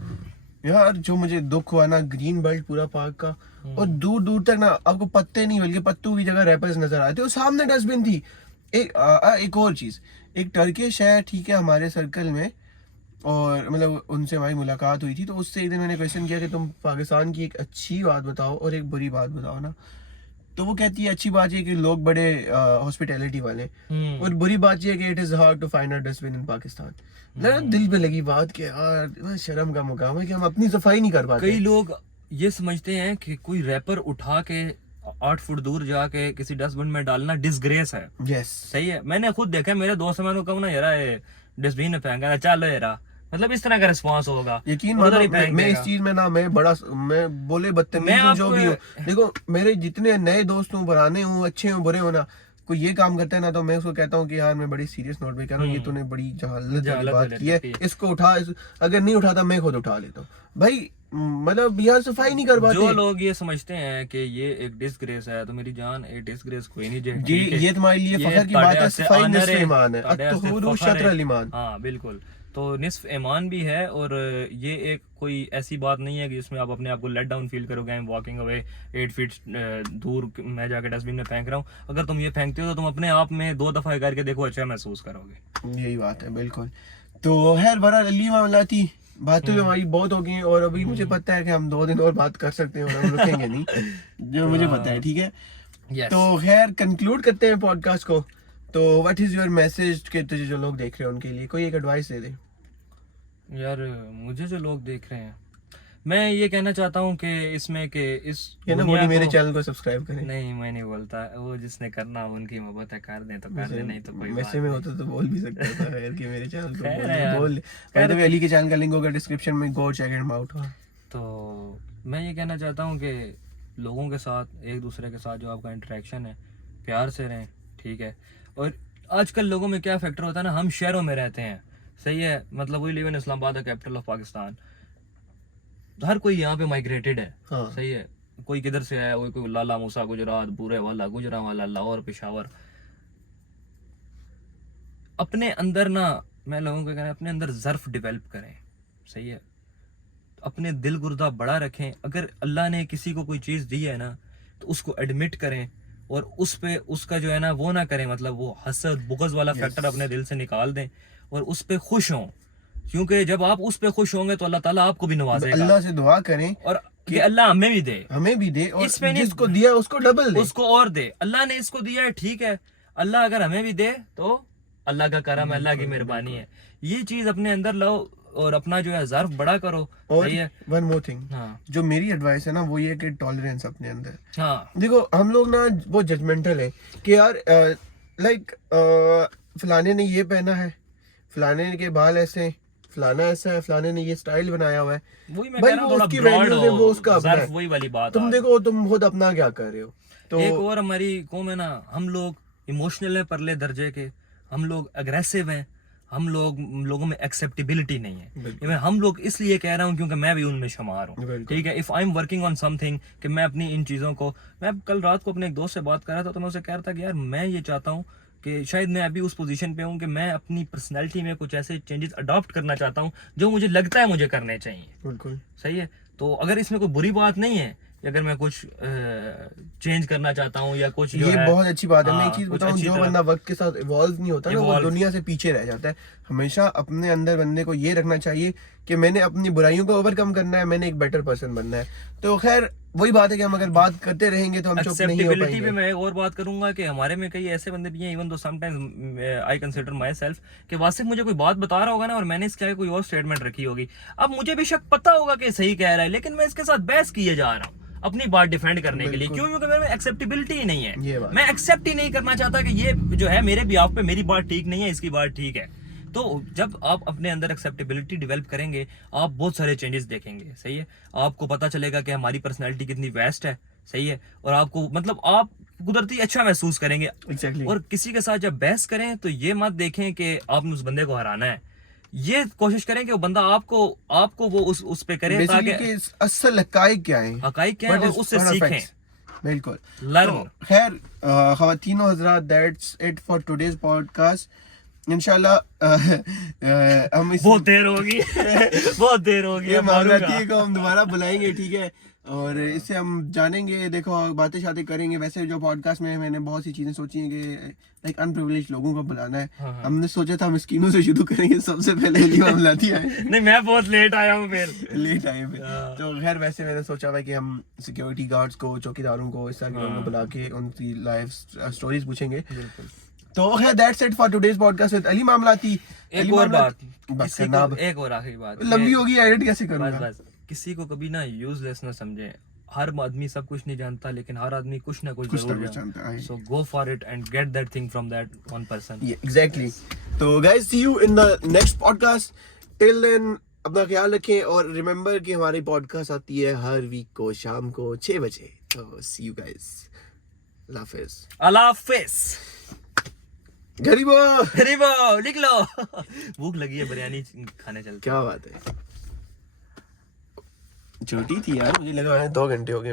यार, जो मुझे दुख हुआ ना, ग्रीन बेल्ट पूरा पार्क का, और दूर दूर तक ना आपको पत्ते नहीं बल्कि पत्तों की जगह रैपर्स नजर आते, और सामने डस्टबिन थी। एक और चीज, एक टर्किश है, ठीक है, हमारे सर्कल में, और मतलब उनसे हमारी मुलाकात हुई थी, तो उससे एक दिन मैंने क्वेश्चन किया कि तुम पाकिस्तान की एक अच्छी बात बताओ और एक बुरी बात बताओ ना। तो वो कहती है अच्छी बात ये कि लोग बड़े हॉस्पिटैलिटी वाले हैं, और बुरी बात ये है कि it is hard to find a dustbin in Pakistan. मेरा दिल पे लगी बात कि यार शर्म का मुकाम है कि हम अपनी सफाई नहीं कर पाते। कई लोग ये समझते हैं कि कोई रैपर उठा के 8 फुट दूर जाके किसी डस्टबिन में डालना डिसग्रेस है। यस सही है, मैंने खुद देखा है, मेरे दोस्त मैंने कहूँ ना यार ये डस्टबिन में फेंका ना, चलो यार, मतलब इस तरह का रिस्पांस होगा। यकीन मानो मैं इस चीज में ना मैं बोले बदतमीज जो भी हूँ, देखो मेरे जितने नए दोस्त हूँ, पुराने हूँ, अच्छे हूँ, बुरे हो ना, कोई ये काम करता है ना तो मैं उसको कहता हूँ कि यार मैं बड़ी सीरियस नोट पे कह रहा हूँ, ये तूने बड़ी जहालत वाली बात की है, इसको उठा, अगर नहीं उठाता मैं खुद उठा लेता हूँ भाई। मतलब यार सफाई नहीं कर पाते। जो लोग ये समझते हैं कि ये एक डिसग्रेस है, तो मेरी जान एक डिसग्रेस कोई नहीं जी, ये तुम्हारे लिए फखर की बात है, सफाई निस्फ ईमान है, अत्तहुरू शत्रल ईमान। हाँ बिल्कुल, तो निस्फ ईमान भी है, और ये एक कोई ऐसी बात नहीं है कि जिसमें आप अपने आप को लेट डाउन फील करोगे। I am walking away 8 feet दूर मैं जाके डस्टबिन में फेंक रहा हूँ। अगर तुम ये फेंकते हो तो तुम अपने आप में 2 दफा करके देखो, अच्छा महसूस करोगे। यही बात है बिल्कुल। तो खैर बहरहाल अली मामला थी, बातें भी हमारी बहुत हो गई, और अभी मुझे पता है कि हम 2 दिन और बात कर सकते हैं और हम रुकेंगे नहीं, जो मुझे पता है, ठीक है। तो खैर कंक्लूड करते हैं पॉडकास्ट को। तो व्हाट इज योर मैसेज के तुझे जो लोग देख रहे हैं उनके लिए कोई एक एडवाइस दे दे। यार मुझे जो लोग देख रहे हैं, मैं ये कहना चाहता हूँ कि इसमें कि इस मेरे चैनल को सब्सक्राइब करें। नहीं मैं नहीं बोलता, वो जिसने करना उनकी मोहब्बत है, कर दें तो कर दें, नहीं तो कोई बात वैसे में होता तो बोल भी सकता था खैर कि मेरे चैनल को बोल दे। अली के चैनल का लिंक होगा डिस्क्रिप्शन में, गो चेक इट आउट। तो मैं ये कहना चाहता हूँ कि लोगों के साथ, एक दूसरे के साथ जो आपका इंटरेक्शन है, प्यार से रहें, ठीक है। और आजकल लोगों में क्या फैक्टर होता है ना, हम शहरों में रहते हैं, सही है, मतलब वही live in Islamabad, capital of Pakistan, हर कोई यहाँ पे माइग्रेटेड है। हाँ। सही है, कोई किधर से आया, कोई लाला मूसा गुजरात, बुरे वाला गुजरांवाला, लाहौर, पेशावर। अपने अंदर ना, मैं लोगों को कहना, अपने अंदर ज़र्फ डेवलप करें, सही है, अपने दिल गुर्दा बड़ा रखें। अगर अल्लाह ने किसी को कोई चीज़ दी है ना, तो उसको एडमिट करें, और उस पे उसका जो है ना वो ना करें, मतलब वो हसद बुग़्ज़ वाला फैक्टर अपने दिल से निकाल दें, और उस पे खुश हों, क्योंकि जब आप उस पे खुश होंगे तो अल्लाह ताला आपको भी नवाजेगा। अल्लाह से दुआ करें और कि अल्लाह हमें भी दे, और जिसको दिया उसको डबल दे, उसको और दे। अल्लाह ने इसको दिया है, ठीक है, अल्लाह अगर हमें भी दे तो अल्लाह का करम है, अल्लाह की मेहरबानी है। ये चीज अपने अंदर लाओ और अपना जो है ज़र्फ बड़ा करो। और सही है। वन मोर थिंग, हाँ, जो मेरी एडवाइस है ना वो ये कि टॉलरेंस अपने अंदर। हाँ, देखो हम लोग ना वो जजमेंटल है कि यार लाइक फलाने ने ये पहना है, फलाने के बाल ऐसे, फलाना ऐसा है, फलाने ने ये स्टाइल बनाया हुआ है, वही मैं भाई कह रहा वो हूँ, उसकी थोड़ा broad वैल्यूज है, वो हो, उसका अपना ज़र्फ है। वही वाली बात तुम आ देखो तुम खुद अपना क्या कर रहे हो। तो एक और हमारी कौम है ना, हम लोग इमोशनल है परले दर्जे के, हम लोग अग्रेसिव हैं, हम लोगों में एक्सेप्टेबिलिटी नहीं है। ये मैं हम लोग इसलिए कह रहा हूँ क्योंकि मैं भी उनमें शुमार हूँ, ठीक है। If I am working on something, कि मैं अपनी इन चीज़ों को, मैं कल रात को अपने एक दोस्त से बात कर रहा था, तो मैं उसे कह रहा था कि यार मैं ये चाहता हूँ कि शायद मैं अभी उस पोजीशन पे हूँ कि मैं अपनी पर्सनैलिटी में कुछ ऐसे चेंजेस अडॉप्ट करना चाहता हूँ जो मुझे लगता है मुझे करने चाहिए। बिल्कुल सही है। तो अगर इसमें कोई बुरी बात नहीं है, अगर मैं कुछ चेंज करना चाहता हूँ या कुछ ये बहुत अच्छी बात है। मैं एक हाँ, चीज कुछ बताऊं, अच्छी जो तरह- बंदा वक्त के साथ इवॉल्व नहीं होता ना, वो दुनिया से पीछे रह जाता है। हमेशा अपने अंदर बंदे को ये रखना चाहिए कि मैंने अपनी बुराइयों को ओवरकम करना है, मैंने एक बेटर पर्सन बनना है। तो खैर वही बात है कि हम अगर बात करते रहेंगे तो हम चुप नहीं हो पाएंगे। पे मैं एक और बात करूंगा कि हमारे में कई ऐसे बंदे भी हैं, even though sometimes I consider my self, कि वासिफ मुझे कोई बात बता रहा होगा ना और मैंने इसके आगे कोई और स्टेटमेंट रखी होगी, अब मुझे बेशक पता होगा कि सही कह रहा है, लेकिन मैं इसके साथ बहस किए जा रहा हूँ अपनी बात डिफेंड करने के लिए। क्यों? क्योंकि मेरे में एक्सेप्टेबिलिटी ही नहीं है। मैं एक्सेप्ट ही नहीं करना चाहता कि ये जो है मेरे बिहाफ पे मेरी बात ठीक नहीं है, इसकी बात ठीक है। तो जब आप अपने अंदर एक्सेप्टेबिलिटी डेवलप करेंगे, आप बहुत सारे चेंजेस देखेंगे। सही है। आपको पता चलेगा कि हमारी पर्सनैलिटी कितनी वेस्ट है। सही है। और आपको मतलब आप कुदरती अच्छा महसूस करेंगे। exactly. और किसी के साथ जब बहस करें तो ये मत देखें कि आपने उस बंदे को हराना है, ये कोशिश करें कि वो बंदा आपको वो उस पे करे, ताकि असल हकाइक क्या है, हकाइक क्या है, और उससे सीखें। बिल्कुल। लर्न। खैर ख़वातीनो हज़रात, that's it for today's podcast. इंशाल्लाह हम इस बहुत देर होगी बहुत देर होगी ये अब मामला मारूंगा। को हम दोबारा बुलाएंगे, ठीक है। और इससे हम जानेंगे, देखो बातें शातें करेंगे। वैसे जो पॉडकास्ट में मैंने बहुत सी चीजें सोची हैं कि लाइक अनप्रिविलेज्ड लोगों को बुलाना है। हाँ, हाँ। हमने सोचा था मिस्कीनों से शुरू करेंगे, सबसे पहले अली मामला दिया है। नहीं मैं बहुत लेट आया हूँ फिर। लेट आए पे हाँ। तो खैर वैसे मैंने सोचा हुआ कि हम सिक्योरिटी गार्ड्स को, चौकीदारों को, इस तरह के लोगों को बुला के उनकी लाइफ स्टोरीज पूछेंगे। बिल्कुल। तो खैर that's it for today's podcast with Ali Mamlati. एक और बात, बस किसी करना को अब। एक और आखिरी बात, लंबी होगी, एडिट कैसे बस करूंगा। बस किसी को कभी ना यूजलेस ना समझे। हर आदमी सब कुछ नहीं जानता, लेकिन हर आदमी कुछ ना कुछ कुछ ना जरूर कुछ जानता है। So go for it and get that thing from that one person. Exactly. तो guys see you in the next podcast. Till then अपना ख्याल रखें और रिमेंबर कि हमारी पॉडकास्ट आती है हर वीक को शाम को 6 बजे। तो सी यू गाइस, अल्लाह हाफिज। अल्लाह हाफिज। गरीबो, गरीबो लिख लो भूख लगी है, बिरयानी खाने चलते हैं। क्या बात है, छोटी थी यार, मुझे लगा 2 घंटे हो गए।